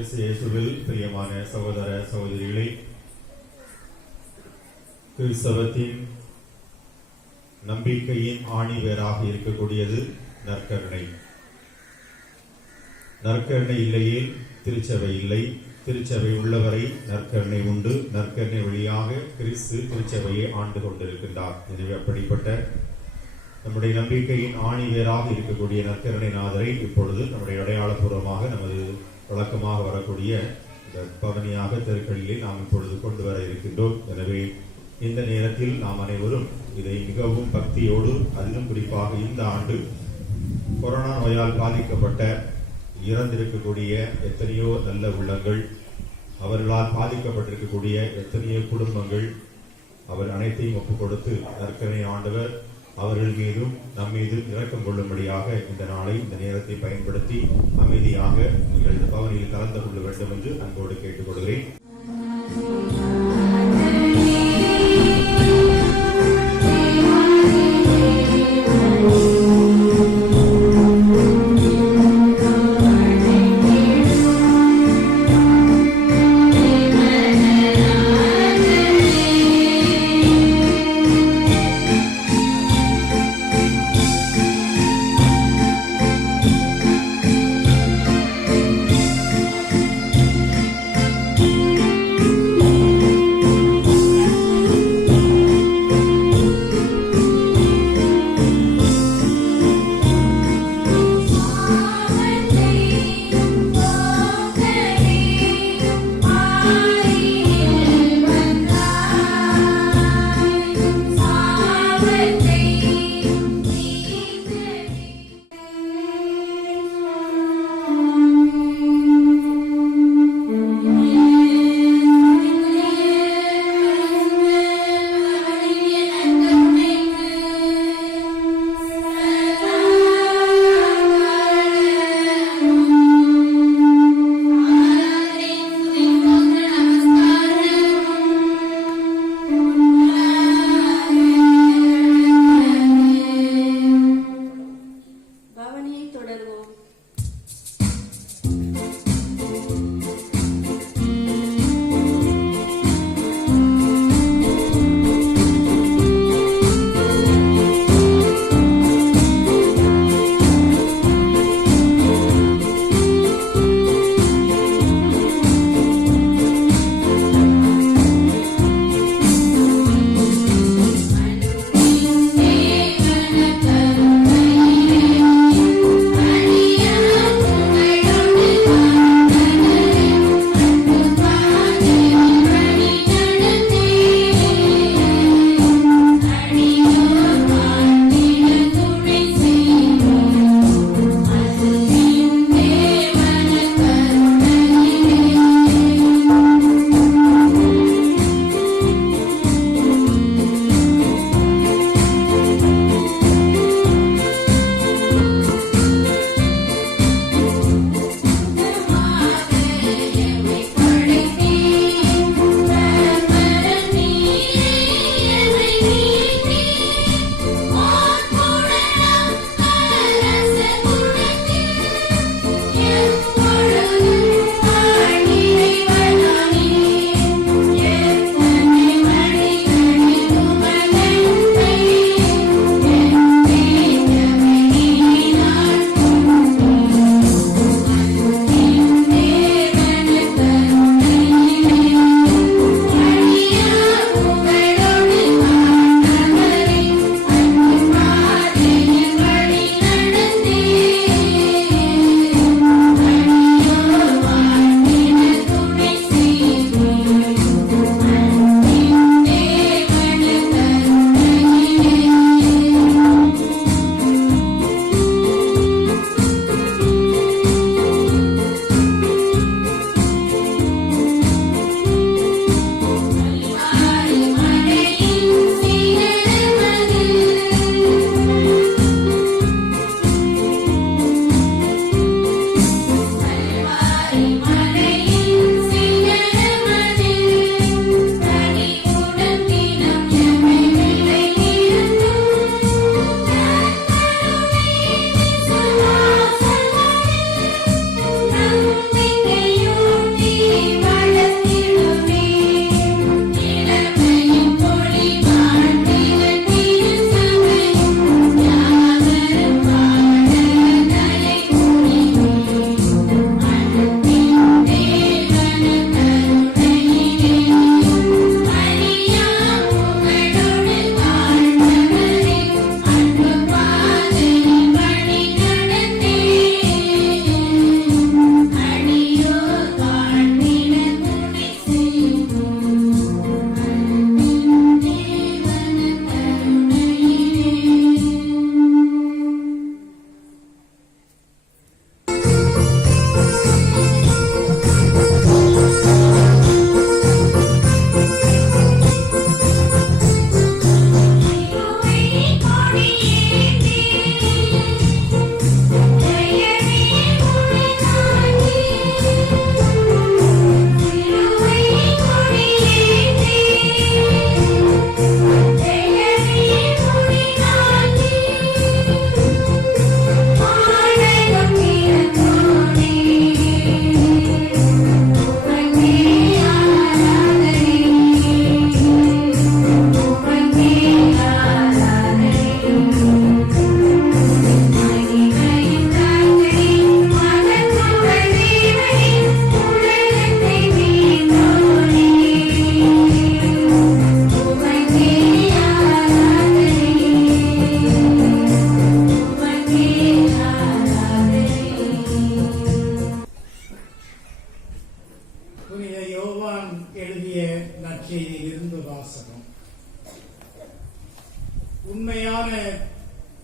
கிறிஸ்து இயேசுவில் பிரியமான சகோதர சகோதரிகளே, கிறிஸ்தவத்தின் நம்பிக்கையின் ஆணிவேராக இருக்கக்கூடியது நற்கருணை. நற்கருணை இல்லையே திருச்சபை இல்லை. திருச்சபை உள்ளவரை நற்கருணை உண்டு. நற்கருணை வழியாக கிறிஸ்து திருச்சபையை ஆண்டு கொண்டிருக்கின்றார். எனவே அப்படிப்பட்ட நம்முடைய நம்பிக்கையின் ஆணிவேராக இருக்கக்கூடிய நற்கருணை நாதரை இப்பொழுது நம்முடைய அடையாளபூர்வமாக நமது வழக்கமாக வரக்கூடிய இந்த பவனியாக தெருக்களிலே நாம் இப்பொழுது கொண்டு வர இருக்கின்றோம். எனவே இந்த நேரத்தில் நாம் அனைவரும் இதை மிகவும் பக்தியோடு, அதிலும் குறிப்பாக இந்த ஆண்டு கொரோனா நோயால் பாதிக்கப்பட்ட இறந்திருக்கக்கூடிய எத்தனையோ நல்ல உள்ளங்கள், அவர்களால் பாதிக்கப்பட்டிருக்கக்கூடிய எத்தனையோ குடும்பங்கள், அவர் அனைத்தையும் ஒப்புக் கொடுத்து நற்கருணை ஆண்டவர் அவர்கள் மீதும் நம் மீதும் இரக்கம் கொள்ளும்படியாக இந்த நாளை, இந்த நேரத்தை பயன்படுத்தி அமைதியாக நீங்கள் இந்த பவனியில் கலந்து கொள்ள வேண்டும் என்று அன்போடு கேட்டுக்கொள்கிறேன்.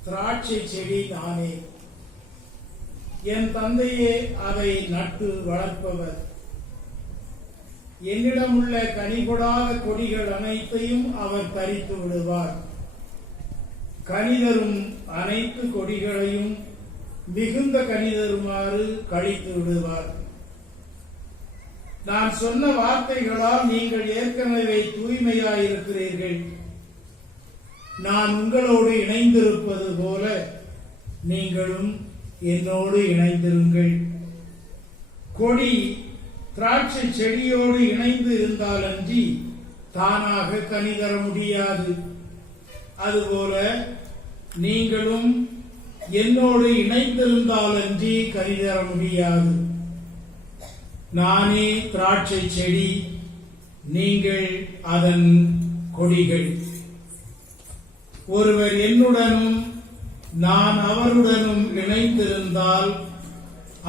திராட்சை செடி நானே, என் தந்தையே அதை நட்டு வளர்ப்பவர். என்னிடம் உள்ள கனிகொடாத கொடிகள் அனைத்தையும் அவர் பறித்து விடுவார். கனிதரும் அனைத்து கொடிகளையும் மிகுந்த கனிதருமாறு கழித்து விடுவார். நான் சொன்ன வார்த்தைகளால் நீங்கள் ஏற்கனவே தூய்மையாயிருக்கிறீர்கள். நான் உங்களோடு இணைந்திருப்பது போல நீங்களும் என்னோடு இணைந்திருங்கள். கொடி திராட்சை செடியோடு இணைந்து இருந்தாலன்றி தானாக கனி தர முடியாது. அதுபோல நீங்களும் என்னோடு இணைந்திருந்தாலன்றி கனி தர முடியாது. நானே திராட்சை செடி, நீங்கள் அதன் கொடிகள். ஒருவர் என்னுடனும் நான் அவருடனும் இணைந்திருந்தால்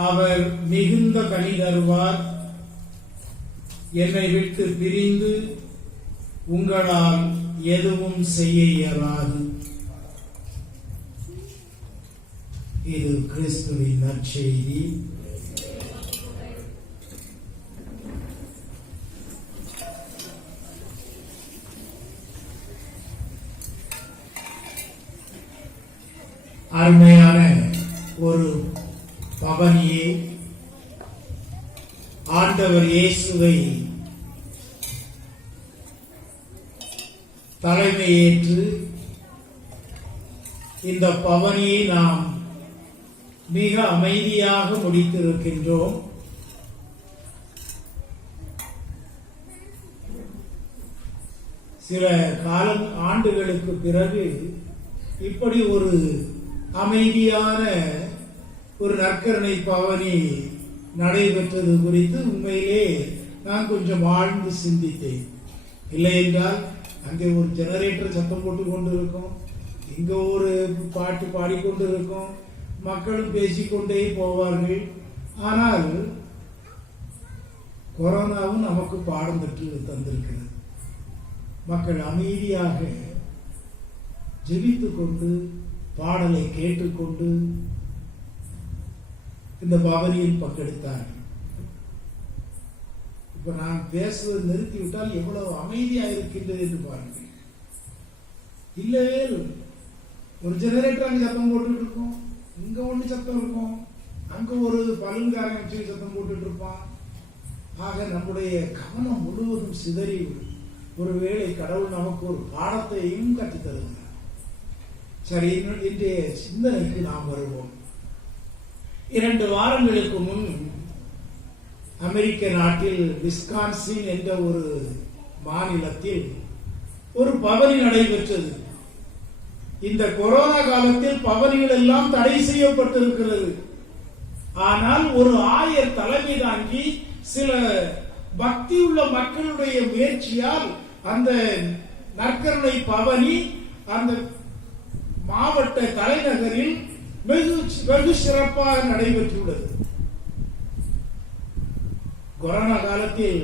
அவர் மிகுந்த கனி தருவார். என்னை விட்டு பிரிந்து உங்களால் எதுவும் செய்ய இயலாது. இது கிறிஸ்துவின் நற்செய்தி. அருமையான ஒரு பவனியை ஆண்டவர் இயேசுவை தலைமையேற்று இந்த பவனியை நாம் மிக அமைதியாக முடித்திருக்கின்றோம். சில ஆண்டுகளுக்கு பிறகு இப்படி ஒரு அமைதியான ஒரு நற்கருணை பவனி நடைபெற்றது குறித்து உண்மையிலே நான் கொஞ்சம் ஆழ்ந்து சிந்தித்தேன். இல்லை என்றால் அங்கே ஒரு ஜெனரேட்டர் சத்தம் போட்டு கொண்டு இருக்கும், இங்க ஒரு பாட்டு பாடிக்கொண்டு இருக்கும், மக்களும் பேசிக்கொண்டே போவார்கள். ஆனால் கொரோனாவும் நமக்கு பாடம் பெற்று தந்திருக்கிறது. மக்கள் அமைதியாக ஜெபித்துக் கொண்டு பாடலை கேட்டுக்கொண்டு இந்த பவனியில் பங்கெடுத்தார்கள். இப்ப நான் பேசுவதை நிறுத்திவிட்டால் எவ்வளவு அமைதியா இருக்கின்றது என்று பாருங்கள். இல்லவே ஒரு ஜெனரேட்டர் அங்க சத்தம் போட்டுட்டு இருக்கோம், இங்க ஒண்ணு சத்தம் இருக்கும், அங்க ஒரு பலன்காரன் வச்சு சத்தம் போட்டுட்டு இருப்பான். ஆக நம்முடைய கவனம் முழுவதும் சிதறி, ஒருவேளை கடவுள் நமக்கு ஒரு பாடத்தையும் கற்றுத் தருகிறார். சரி, இன்றைய சிந்தனைக்கு நாம் வருவோம். 2 வாரங்களுக்கு முன் அமெரிக்க நாட்டில் விஸ்கான்சின் என்ற ஒரு மாநிலத்தில் ஒரு பவனி நடைபெற்றது. இந்த கொரோனா காலத்தில் பவனிகள் எல்லாம் தடை செய்யப்பட்டிருக்கிறது. ஆனால் ஒரு ஆயர் தலைமை தாங்கி சில பக்தி உள்ள மக்களுடைய முயற்சியால் அந்த நற்கருணை பவனி அந்த மாவட்ட தலைநகரில் வெகு சிறப்பாக நடைபெற்றுள்ளது. கொரோனா காலத்தில்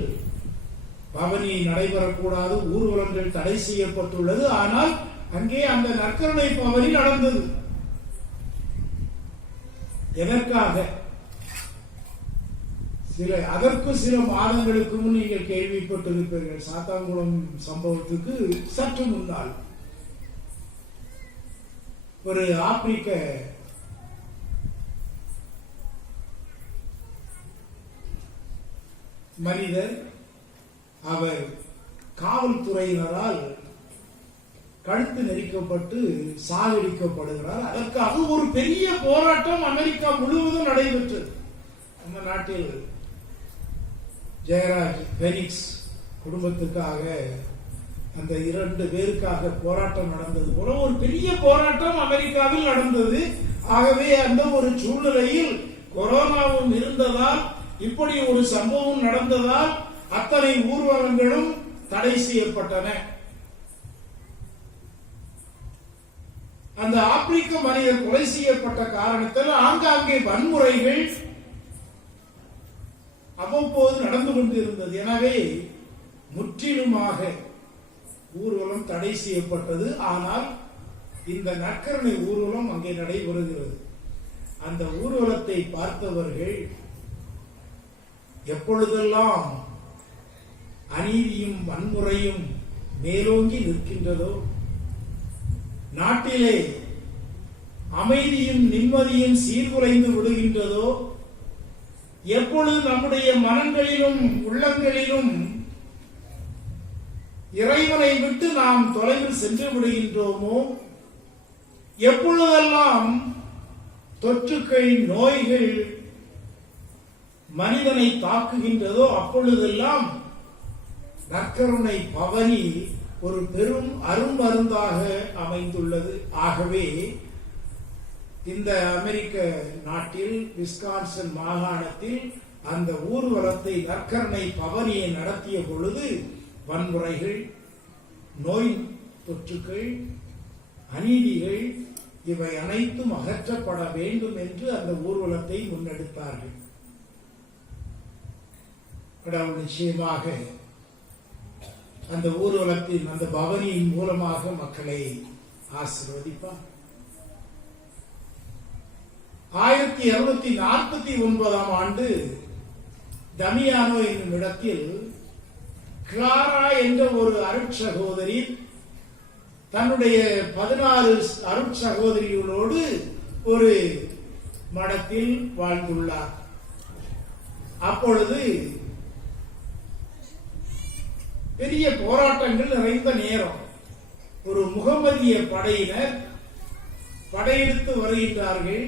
பவனி நடைபெறக்கூடாது, ஊர்வலங்கள் தடை செய்யப்பட்டுள்ளது. ஆனால் அங்கே அந்த நற்கருணை பவனி நடந்தது. எதற்காக? அதற்கு சில மாதங்களுக்கு முன் நீங்கள் கேள்விப்பட்டிருப்பீர்கள். சாத்தான்குளம் சம்பவத்துக்கு சற்று முன்னால் ஒரு ஆப்பிரிக்க மனிதர், அவர் காவல்துறையினரால் கழுத்து நெரிக்கப்பட்டு சாகடிக்கப்படுகிறார். அதற்காக ஒரு பெரிய போராட்டம் அமெரிக்கா முழுவதும் நடைபெற்றது. நம்ம நாட்டில் ஜெயராஜ் பெனிக்ஸ் குடும்பத்துக்காக அந்த 2 பேருக்காக போராட்டம் நடந்தது போல ஒரு பெரிய போராட்டம் அமெரிக்காவில் நடந்தது. ஆகவே அந்த ஒரு சூழ்நிலையில் கொரோனாவும் இருந்ததால், இப்படி ஒரு சம்பவம் நடந்ததால் அத்தனை ஊர்வலங்களும் தடை செய்யப்பட்டன. அந்த ஆப்பிரிக்க மனிதர் கொலை செய்யப்பட்ட காரணத்தால் ஆங்காங்கே வன்முறைகள் அவ்வப்போது நடந்து கொண்டிருந்தது. எனவே முற்றிலுமாக ஊர்வலம் தடை செய்யப்பட்டது. ஆனால் இந்த நற்கருணை ஊர்வலம் அங்கே நடைபெறுகிறது. அந்த ஊர்வலத்தை பார்த்தவர்கள் எப்பொழுதெல்லாம் அநீதியும் வன்முறையும் மேலோங்கி நிற்கின்றதோ, நாட்டிலே அமைதியும் நிம்மதியும் சீர்குலைந்து விடுகின்றதோ, எப்பொழுது நம்முடைய மனங்களிலும் உள்ளங்களிலும் இறைவனை விட்டு நாம் தொலைவில் சென்று விடுகின்றோமோ, எப்பொழுதெல்லாம் தொற்றுக்கள் நோய்கள் மனிதனை தாக்குகின்றதோ அப்பொழுதெல்லாம் நற்கருணை பவனி ஒரு பெரும் அருமருந்தாக அமைந்துள்ளது. ஆகவே இந்த அமெரிக்க நாட்டில் விஸ்கான்சன் மாகாணத்தில் அந்த ஊர்வலத்தை நற்கருணை பவனியை நடத்திய பொழுது வன்முறைகள், நோய் தொற்றுக்கள், அநீதிகள் இவை அனைத்தும் அகற்றப்பட வேண்டும் என்று அந்த ஊர்வலத்தை முன்னெடுத்தார்கள். கடவுள் நிச்சயமாக அந்த ஊர்வலத்தின் அந்த பவனியின் மூலமாக மக்களை ஆசீர்வதிப்பார். 1249 ஆண்டு தமியானோ என்னும் இடத்தில் கிளாரா என்ற ஒரு அருட்சகோதரி தன்னுடைய 16 அருட்சகோதரிகளோடு ஒரு மடத்தில் வாழ்ந்துள்ளார். அப்பொழுது பெரிய போராட்டங்கள் நிறைந்த நேரம். ஒரு முகமதிய படையினர் படையெடுத்து வருகின்றார்கள்.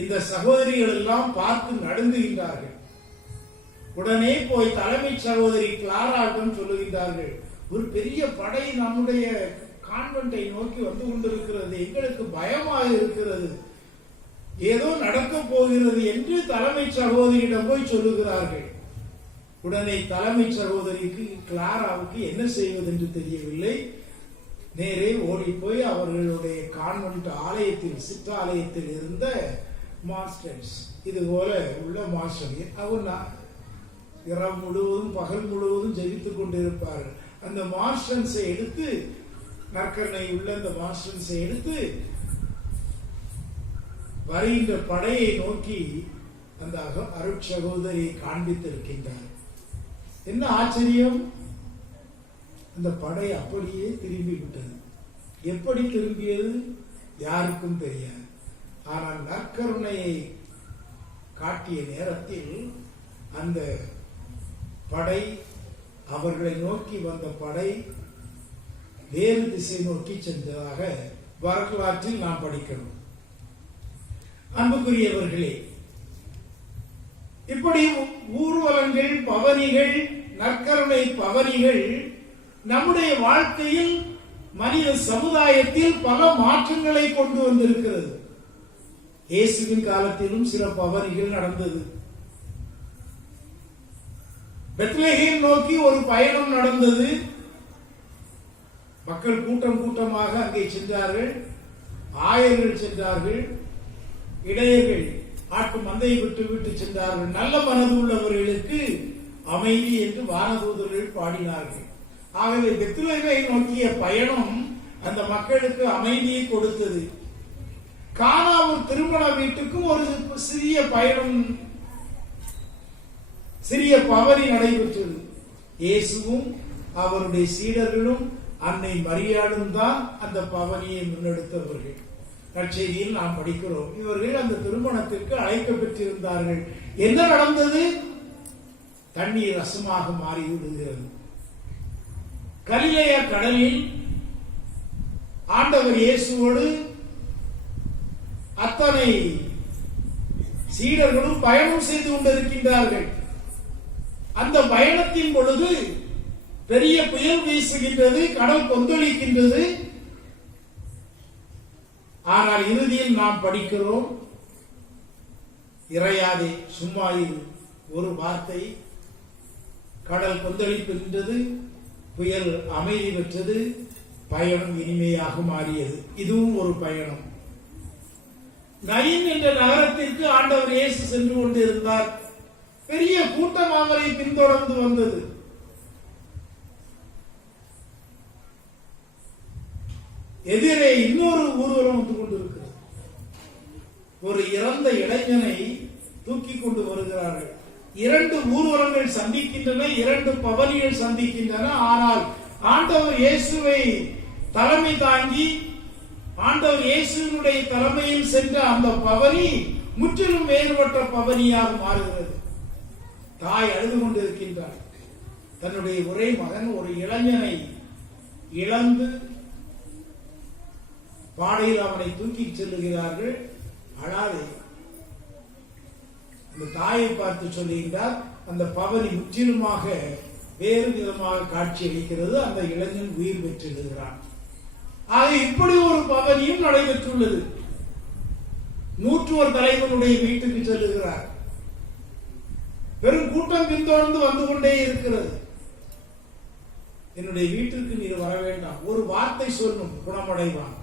இந்த சகோதரிகள் எல்லாம் பார்த்து நடுங்குகின்றார்கள். உடனே போய் தலைமை சகோதரி கிளாராவிடம் சொல்லுகின்றார்கள், ஒரு பெரிய படை நம்முடைய கான்வென்ட்டை நோக்கி வந்து கொண்டிருக்கிறது, எங்களுக்கு பயமாக இருக்கிறது, ஏதோ நடக்க போகிறது என்று தலைமை சகோதரியிடம் போய் சொல்லுகிறார்கள். உடனே தலைமை சகோதரிக்கு கிளாராவுக்கு என்ன செய்வது என்று தெரியவில்லை. நேரே ஓடி போய் அவர்களுடைய கான்வென்ட் ஆலயத்தில் சிற்றாலயத்தில் இருந்த மாஸ்டர்ஸ், இது போல உள்ள மாஸ்டர், அவர் இரவு முழுவதும் பகல் முழுவதும் ஜெபித்துக் கொண்டிருப்பார்கள். அந்த மாஸ்டர்ஸை எடுத்து, நற்கருணை உள்ள அந்த மாஸ்டர்ஸை எடுத்து வருகின்ற படையை நோக்கி அந்த அருட்சகோதரியை காண்பித்திருக்கின்றார். என்ன ஆச்சரியம், அந்த படை அப்படியே திரும்பி விட்டது. எப்படி திரும்பியது யாருக்கும் தெரியாது. ஆனால் நற்கருணையை காட்டிய நேரத்தில் அந்த படை, அவர்களை நோக்கி வந்த படை வேறு திசை நோக்கி சென்றதாக வரலாற்றில் நாம் படிக்கிறோம். அன்புக்குரியவர்களே, இப்படி ஊர்வலங்கள், பவனிகள், நற்கருணை பவனிகள் நம்முடைய வாழ்க்கையில், மனித சமுதாயத்தில் பல மாற்றங்களை கொண்டு வந்திருக்கிறது. இயேசுவின் காலத்திலும் சில பவனிகள் நடந்தது. பெத்லகேம் நோக்கி ஒரு பயணம் நடந்தது. மக்கள் கூட்டம் கூட்டமாக அங்கே சென்றார்கள். ஆயர்கள் சென்றார்கள், இடையர்கள் ஆட்டு மந்தையை விட்டு விட்டு சென்றார்கள். நல்ல மனது உள்ளவர்களுக்கு அமைதி என்று வானதூதர்கள் பாடினார்கள். ஆகவே பெத்லகேமை நோக்கிய பயணம் அந்த மக்களுக்கு அமைதியை கொடுத்தது. கானாவூர் திருமண வீட்டுக்கும் ஒரு சிறிய பயணம், சிறிய பவனி நடைபெற்றது. இயேசுவும் அவருடைய சீடர்களும் அன்னை மரியாளும் தான் அந்த பவனியை முன்னெடுத்தவர்கள். நற்செய்தியில் நாம் படிக்கிறோம், இவர்கள் அந்த திருமணத்திற்கு அழைக்கப்பட்டிருந்தார்கள். என்ன நடந்தது? தண்ணீர் ரசமாக மாறிவிடுகிறது. கலிலேயா கடலில் ஆண்டவர் இயேசுவோடு அத்தனை சீடர்களும் பயணம் செய்து கொண்டிருக்கின்றார்கள். அந்த பயணத்தின் பொழுது பெரிய புயல் வீசுகின்றது, கடல் கொந்தளிக்கின்றது. ஆனால் இறுதியில் நாம் படிக்கிறோம், இறையாதே, சும்மா இரு, ஒரு வார்த்தை, கடல் கொந்தளிக்கின்றது, புயல் அமைதி பெற்றது, பயணம் இனிமையாக மாறியது. இதுவும் ஒரு பயணம். நயின் என்ற நகரத்திற்கு ஆண்டவர் இயேசு சென்று கொண்டிருந்தார். பெரிய கூட்டம் அவரை பின்தொடர்ந்து வந்தது. எதிரே இன்னொரு ஊர்வலம் வந்து கொண்டிருக்கிறது. ஒரு இறந்த இளைஞனை தூக்கி கொண்டு வருகிறார்கள். இரண்டு ஊர்வலங்கள் சந்திக்கின்றன, இரண்டு பவனிகள் சந்திக்கின்றன. ஆனால் ஆண்டவர் இயேசுவை தலைமை தாங்கி ஆண்டவர் இயேசுவினுடைய தலைமையில் சென்ற அந்த பவனி முற்றிலும் வேறுபட்ட பவனியாக மாறுகிறது. தாய் அழுது கொண்டிருக்கின்றார். தன்னுடைய ஒரே மகன் ஒரு இளைஞனை இழந்து பாடையில் அவனை தூக்கி செல்லுகிறார்கள். அழாதே. அந்த தாயை பார்த்து சொல்லுகின்றார். அந்த பவனி முற்றிலுமாக வேறு விதமாக காட்சி அளிக்கிறது. அந்த இளைஞன் உயிர் பெற்றிருக்கிறான். ஆக இப்படி ஒரு பவனியும் நடைபெற்றுள்ளது. 101 தலைவனுடைய வீட்டுக்கு செல்லுகிறார். பெரும் கூட்டம் பின்தொடர்ந்து வந்து கொண்டே இருக்கிறது. என்னுடைய வீட்டிற்கு நீர் வர வேண்டாம், ஒரு வார்த்தை சொல்லும், குணமடைவான்.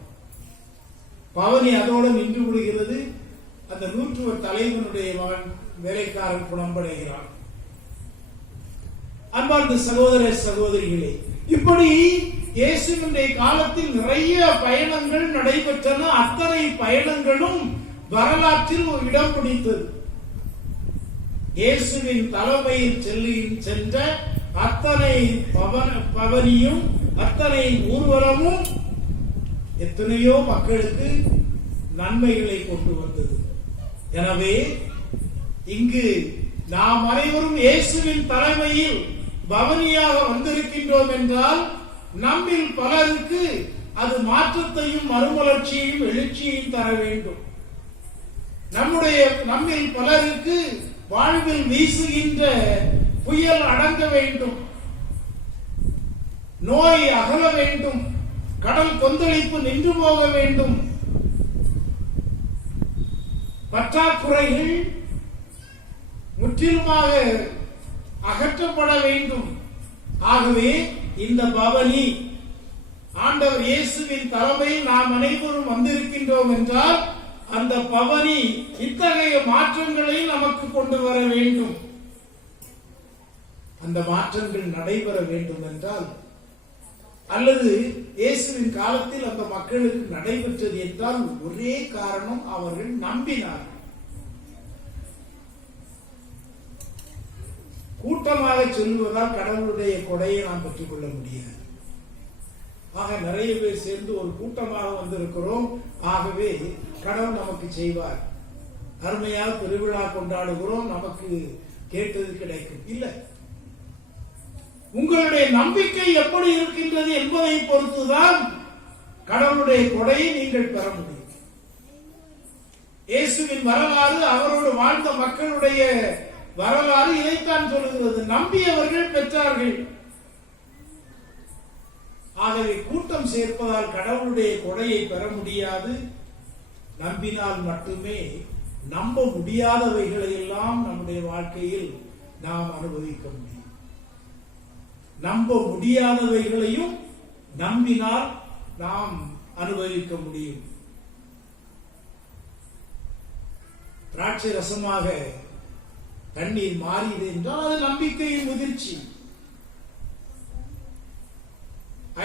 பவனி அதோடு நின்று விடுகிறது. அந்த 101 தலைவனுடைய மகன் வேலைக்காரன் குணமடைகிறான். அன்பார்ந்த சகோதர சகோதரிகளே, இப்படி இயேசுவினுடைய காலத்தில் நிறைய பயணங்கள் நடைபெற்றன. அத்தனை பயணங்களும் வரலாற்றில் ஒரு இடம் பிடித்தது. இயேசுவின் தலைமையில் சென்ற அத்தனை பவனியும் அத்தனை ஊர்வலமும் எத்தனையோ மக்களுக்கு நன்மைகளை கொண்டு வந்தது. எனவே இங்கு நாம் அனைவரும் இயேசுவின் தலைமையில் பவனியாக வந்திருக்கின்றோம் என்றால் நம்மில் பலருக்கு அது மாற்றத்தையும் மறுமலர்ச்சியையும் எழுச்சியையும் தர வேண்டும். நம்மில் பலருக்கு வாழ்வில் வீசுகின்ற புயல் அடங்க வேண்டும், நோய் அகல வேண்டும், கடல் கொந்தளிப்பு நின்று போக வேண்டும், பற்றாக்குறைகள் முற்றிலுமாக அகற்றப்பட வேண்டும். ஆகவே இந்த பவனி ஆண்டவர் இயேசுவின் தலைமையில் நாம் அனைவரும் வந்திருக்கின்றோம் என்றால் அந்த பவனி இத்தகைய மாற்றங்களை நமக்கு கொண்டு வர வேண்டும். அந்த மாற்றங்கள் நடைபெற வேண்டும் என்றால், அல்லது இயேசுவின் காலத்தில் அந்த மக்களுக்கு நடைபெற்றது என்றால் ஒரே காரணம், அவர்கள் நம்பினார்கள். கூட்டமாக சொல்லுவதால் கடவுளுடைய கொடையை நாம் பெற்றுக்கொள்ள முடியாது. ஆக நிறைய பேர் சேர்ந்து ஒரு கூட்டமாக வந்திருக்கிறோம், ஆகவே கடவுள் நமக்கு செய்வார், அருமையாக திருவிழா கொண்டாடுகிறோம், நமக்கு கேட்டது கிடைக்கும். இல்லை, உங்களுடைய நம்பிக்கை எப்படி இருக்கின்றது என்பதை பொறுத்துதான் கடவுளுடைய கொடையை நீங்கள் பெற முடியும். இயேசுவின் வரலாறு, அவரோடு வாழ்ந்த மக்களுடைய வரலாறு இதைத்தான் சொல்லுகிறது. நம்பியவர்கள் பெற்றார்கள். ஆகவே கூட்டம் சேர்ப்பதால் கடவுளுடைய கொடையை பெற முடியாது. நம்பினால் மட்டுமே நம்ப முடியாதவைகளை எல்லாம் நம்முடைய வாழ்க்கையில் நாம் அனுபவிக்க முடியும். நம்ப முடியாதவைகளையும் நம்பினால் நாம் அனுபவிக்க முடியும். திராட்சை ரசமாக தண்ணீர் மாறியது என்றால் அது நம்பிக்கையின் முதிர்ச்சி.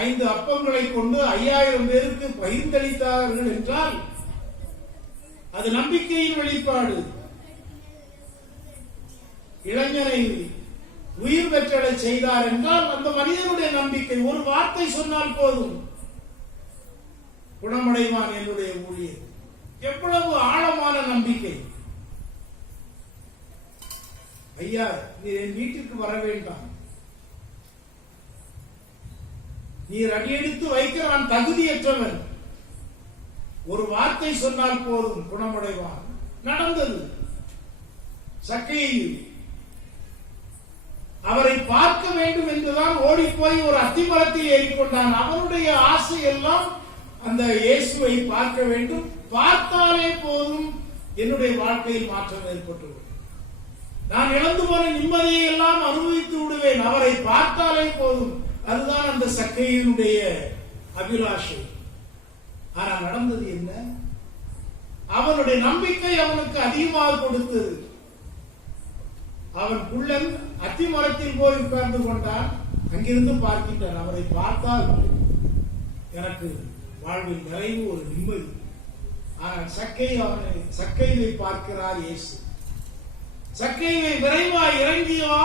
5 அப்பங்களை கொண்டு 5000 பேருக்கு பகிர்ந்தளித்தார்கள் என்றால் அது நம்பிக்கையின் வெளிப்பாடு. இளைஞரை உயிர் பெற்றலை செய்தார் என்றால் அந்த மனிதனுடைய நம்பிக்கை. ஒரு வார்த்தை சொன்னால் போதும், குணமடைவான் என்னுடைய ஊழியர். எவ்வளவு ஆழமான நம்பிக்கை! ஐயா, நீர் என் வீட்டிற்கு வர வேண்டாம், நீர் அடியெடுத்து வைக்க நான் தகுதியற்றவன், ஒரு வார்த்தை சொன்னால் போதும், குணமடைவான். நடந்தது. சக்கையில் அவரை பார்க்க வேண்டும் என்றுதான் ஓடி போய் ஒரு அத்திமரத்தில் ஏறிக்கொண்டான். அவனுடைய ஆசை எல்லாம் அந்த இயேசுவை பார்க்க வேண்டும், பார்த்தாலே போதும் என்னுடைய வாழ்க்கையில் மாற்றம் ஏற்பட்டுவிடும், நான் இழந்து போன நிம்மதியை எல்லாம் அனுபவித்து விடுவேன், அவரை பார்த்தாலே போதும். அதுதான் அந்த சக்கையினுடைய அபிலாஷை. ஆனால் நடந்தது என்ன? அவனுடைய நம்பிக்கை அவனுக்கு அதிகமாக கொடுத்தது. அவன் குள்ளன் அத்திமரத்தில் போய் உட்கார்ந்து கொண்டான். அங்கிருந்து பார்க்கின்றான், அவரை பார்த்தால் எனக்கு வாழ்வில் நிறைவு, ஒரு நிம்மதி. ஆனால் சக்கையை பார்க்கிறார் இயேசு. சக்கையை விரைவாய் இறங்கி வா,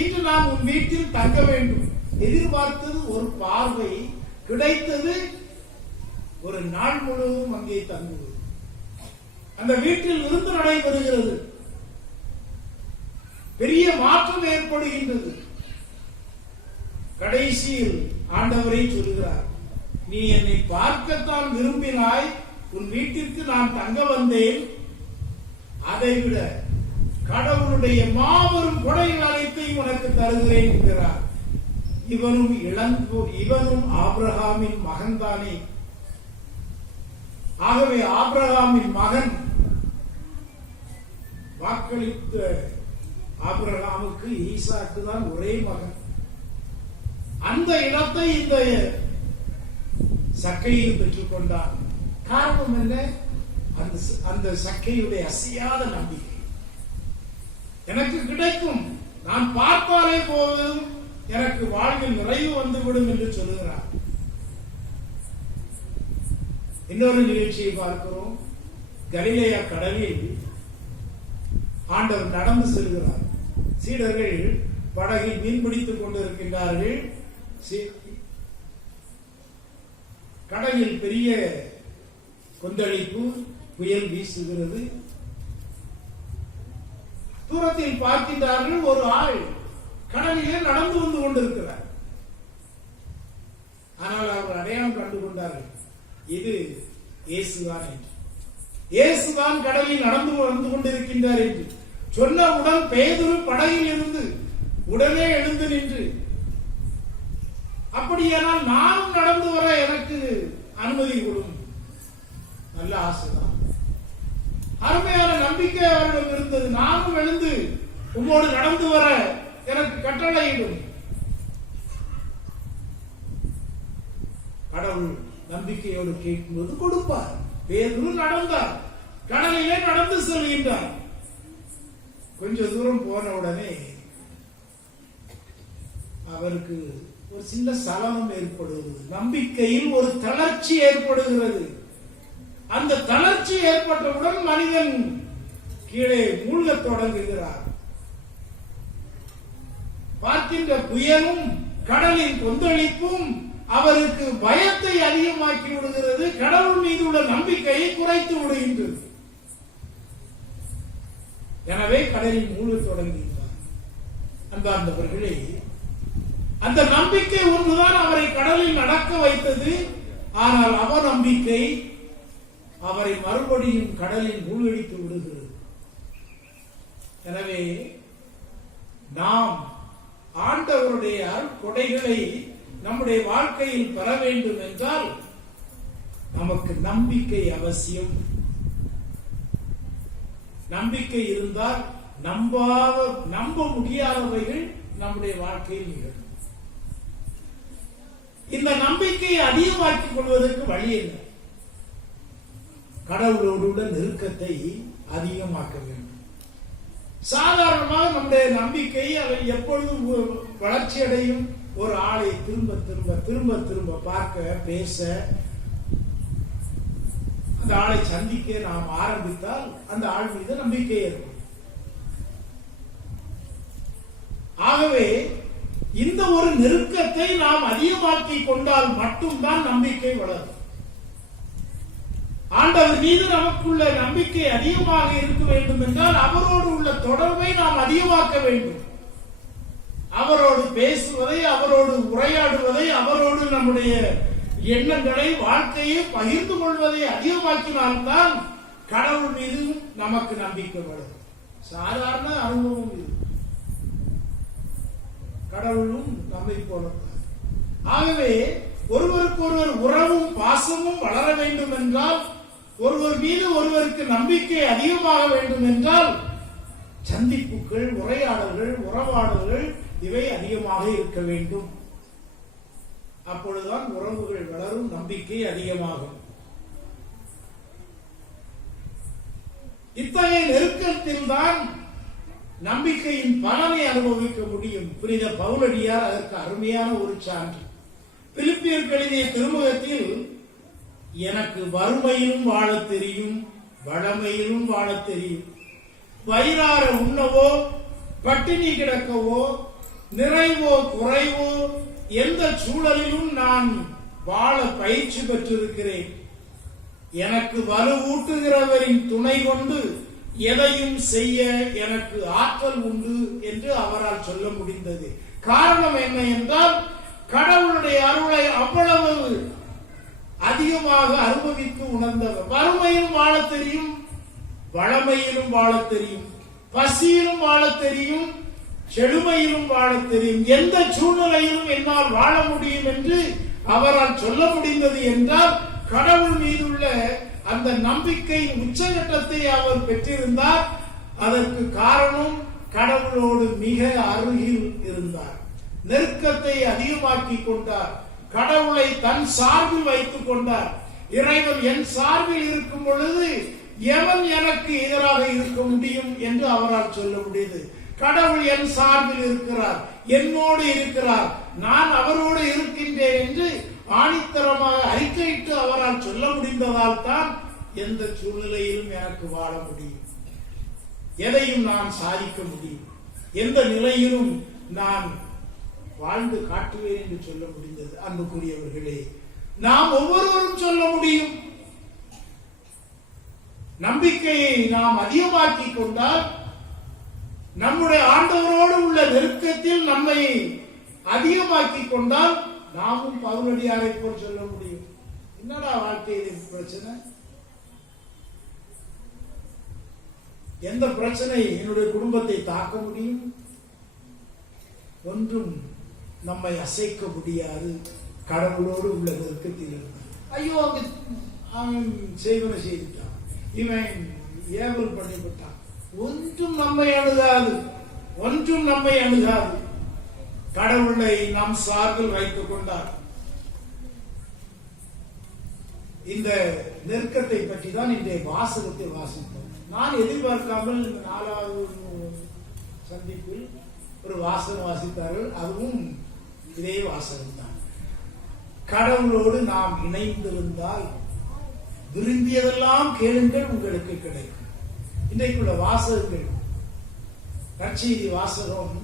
இன்று நாம் உன் வீட்டில் தங்க வேண்டும். எதிர்பார்த்தது ஒரு பார்வை, கிடைத்தது ஒரு நாள் முழுவதும் அங்கே தங்குவது. அந்த வீட்டில் விருந்து நடைபெறுகிறது. பெரிய மாற்றம் ஏற்படுகின்றது. கடைசியில் ஆண்டவரை சொல்கிறார், நீ என்னை பார்க்கத்தான் விரும்பினாய், உன் வீட்டிற்கு நான் தங்க வந்தேன். அதைவிட கடவுளுடைய மாபெரும் கொடைகள் அனைத்தையும் உனக்கு தருகிறேன் என்கிறார். இவனும் ஆபிரகாமின் மகன்தானே. ஆகவே ஆபிரகாமின் மகன் வாக்களித்த ஆபிரகாமுக்கு ஈசாக்கு தான் ஒரே மகன். அந்த இடத்தை இந்த சக்கையில் பெற்றுக் கொண்டான். காரணம் என்ன? அந்த சக்கையுடைய அசையாத நம்பிக்கை. எனக்கு கிடைக்கும், நான் பார்த்தாலே போதும், எனக்கு வாழ்வில் நிறைவு வந்துவிடும் என்று சொல்லுகிறார். இன்னொரு நிகழ்ச்சியை பார்க்கிறோம். கலிலேயா கடலில் ஆண்டவர் நடந்து செல்கிறார். சீடர்கள் படகில் மீன் பிடித்துக் கொண்டிருக்கின்றார்கள். கடலில் பெரிய கொந்தளிப்பு, புயல் வீசுகிறது. தூரத்தில் பார்க்கின்றார்கள், ஒரு ஆள் கடலிலே நடந்து வந்து கொண்டிருக்கிறார். ஆனால் அவர் அடையாளம் கண்டு கொண்டார்கள், இது இயேசுதான் என்று. இயேசுதான் கடலில் நடந்து வந்து கொண்டிருக்கின்றார் என்று சொன்னவுடன் பேதுரு படகில் இருந்து உடனே எழுந்து நின்று, அப்படியானால் நானும் நடந்து வர எனக்கு அனுமதி கொடும். நல்ல ஆசைதான், அருமையான நம்பிக்கை அவரிடம் இருந்தது. நானும் எழுந்து உம்மோடு நடந்து வர எனக்கு கட்டளையிடும். கடவுள் நம்பிக்கையோடு கேட்கும்போது கொடுப்பார். பேதுரு நடந்தார், கடலிலே நடந்து செல்கின்றார். கொஞ்ச தூரம் போன உடனே அவருக்கு ஒரு சின்ன சலனம் ஏற்படுகிறது. நம்பிக்கையில் ஒரு தளர்ச்சி ஏற்படுகிறது. அந்த தளர்ச்சி ஏற்பட்டவுடன் மனிதன் கீழே மூழ்கத் தொடங்குகிறார். பார்க்கின்ற புயலும் கடலின் கொந்தளிப்பும் அவருக்கு பயத்தை அதிகமாக்கி விடுகிறது. கடவுள் மீது உள்ள நம்பிக்கையை குறைத்து விடுகின்றது. எனவே கடலில் மூழ்கத் தொடங்குகிறார். அன்பார்ந்தவர்களே, அந்த நம்பிக்கை ஒன்றுதான் அவரை கடலில் நடக்க வைத்தது. ஆனால் அவநம்பிக்கை அவரை மறுபடியும் கடலில் மூழ்கடித்து விடுகிறது. எனவே நாம் ஆண்டவருடைய கொடைகளை நம்முடைய வாழ்க்கையில் பெற வேண்டும் என்றால் நமக்கு நம்பிக்கை அவசியம். நம்பிக்கை இருந்தால் நம்ப முடியாதவைகள் நம்முடைய வாழ்க்கையில் நிகழும். இந்த நம்பிக்கையை அதிகமாக்கிக் கொள்வதற்கு வழி என்ன? கடவுளோடு உள்ள நெருக்கத்தை அதிகமாக்க வேண்டும். சாதாரணமாக நம்முடைய நம்பிக்கை அதை எப்பொழுதும் வளர்ச்சி அடையும். ஒரு ஆளை திரும்ப திரும்ப திரும்ப திரும்ப பார்க்க, பேச, அந்த ஆளை சந்திக்க நாம் ஆரம்பித்தால் அந்த ஆள் மீது நம்பிக்கை ஏற்படும். ஆகவே இந்த ஒரு நெருக்கத்தை நாம் அதிகமாக்கி கொண்டால் மட்டும்தான் நம்பிக்கை வளரும். ஆண்டவர் மீது நமக்குள்ள நம்பிக்கை அதிகமாக இருக்க வேண்டும் என்றால் அவரோடு உள்ள தொடர்பை நாம் அதிகமாக்க வேண்டும். அவரோடு பேசுவதை, அவரோடு உரையாடுவதை, அவரோடு நம்முடைய எண்ணங்களை, வாழ்க்கையை பகிர்ந்து கொள்வதை அதிகமாக்கினால்தான் கடவுள் மீது நமக்கு நம்பிக்கை வரும். சாதாரண அனுபவம் இது. கடவுளும் நம்மை போலத்தான். ஆகவே ஒருவருக்கு ஒருவர் உறவும் பாசமும் வளர வேண்டும் என்றால், ஒருவர் மீது ஒருவருக்கு நம்பிக்கை அதிகமாக வேண்டும் என்றால் சந்திப்புகள், உரையாடல்கள், உறவாடல்கள் இவை அதிகமாக இருக்க வேண்டும். அப்பொழுதுதான் உறவுகள் வளரும், நம்பிக்கை அதிகமாகும். இத்தகைய நெருக்கத்தில் தான் நம்பிக்கையின் பலனை அனுபவிக்க முடியும். புனித பவுலடியார் அதற்கு அருமையான ஒரு சான்று. பிலிப்பியருக்கு எழுதிய திருமுகத்தில் எனக்கு வறுமையிலும் வாழத் தெரியும், வளமையிலும் வாழத் தெரியும். வயிறார உண்ணவோ, பட்டினி கிடக்கவோ, நிறைவோ குறைவோ எந்த சூழலிலும் நான் வாழ பயிற்சி பெற்றிருக்கிறேன். எனக்கு வலுவூட்டுகிறவரின் துணை கொண்டு எதையும் செய்ய எனக்கு ஆற்றல் உண்டு என்று அவரால் சொல்ல முடிந்தது. காரணம் என்ன என்றால், கடவுளுடைய அருளை அவ்வளவு அதிகமாக அனுபவித்து உணர்ந்தவர். வறுமையிலும் வாழத் தெரியும், வளமையிலும் வாழத் தெரியும், பசியிலும் வாழத் தெரியும், செழுமையிலும் வாழத் தெரியும். எந்த சூழ்நிலையிலும் என்னால் வாழ முடியும் என்று அவரால் சொல்ல முடிந்தது என்றால், கடவுள் மீதுள்ள அந்த நம்பிக்கையின் உச்சகட்டத்தை அவர் பெற்றிருந்தார். அதற்கு காரணம், கடவுளோடு மிக அருகில் இருந்தார், நெருக்கத்தை அதிகமாக்கி கொண்டார், கடவுளை தன் சார்பில் வைத்துக் கொண்டார். இறைவன் என் சார்பில் இருக்கும் பொழுது எவன் எனக்கு எதிராக இருக்க முடியும் என்று அவரால் சொல்ல முடியுது. கடவுள் என் சார்பில் இருக்கிறார், என்னோடு இருக்கிறார், நான் அவரோடு இருக்கின்றேன் என்று ஆணித்தரமாக அறிக்கையிட்டு அவரால் சொல்ல முடிந்ததால் தான் எந்த சூழ்நிலையிலும் எனக்கு வாழ முடியும், எதையும் நான் சாதிக்க முடியும், எந்த நிலையிலும் நான் வாழ்ந்து காட்டுவேன் என்று சொல்ல முடிந்தது. அன்புக்குரியவர்களே, நாம் ஒவ்வொருவரும் சொல்ல முடியும். நம்பிக்கையை நாம் அதிகமாக்கிக் கொண்டால், நம்முடைய ஆண்டவரோடு உள்ள நெருக்கத்தில் நம்மை அதிகமாக்கிக் கொண்டால், நாமும் பவுலடியாரை போல் சொல்ல முடியும். என்னடா வாழ்க்கையில் பிரச்சனை? எந்த பிரச்சனை என்னுடைய குடும்பத்தை தாக்க முடியும்? ஒன்றும் நம்மை அசைக்க முடியாது. கடவுளோடு உள்ள நெருக்கத்தில் இருந்து, ஐயோ அவன் செய்வனை செய்துட்டான், இவன் ஏவல் பண்ணிவிட்டான், ஒன்றும் நம்மை அணுகாது, ஒன்றும் நம்மை அணுகாது. கடவுளை நாம் சார்பில் வைத்துக் கொண்டார். இந்த நெருக்கத்தை பற்றி தான் இன்றைய வாசகத்தை வாசித்தோம். நான் எதிர்பார்க்காமல் இந்த 4வது சந்திப்பில் ஒரு வாசகம் வாசித்தார்கள். அதுவும் இதே வாசகம் தான். கடவுளோடு நாம் இணைந்திருந்தால் விரும்பியதெல்லாம் கேளுங்கள், உங்களுக்கு கிடைக்கும். இன்றைக்குள்ள வாசகங்கள், நற்செய்தி வாசகம்,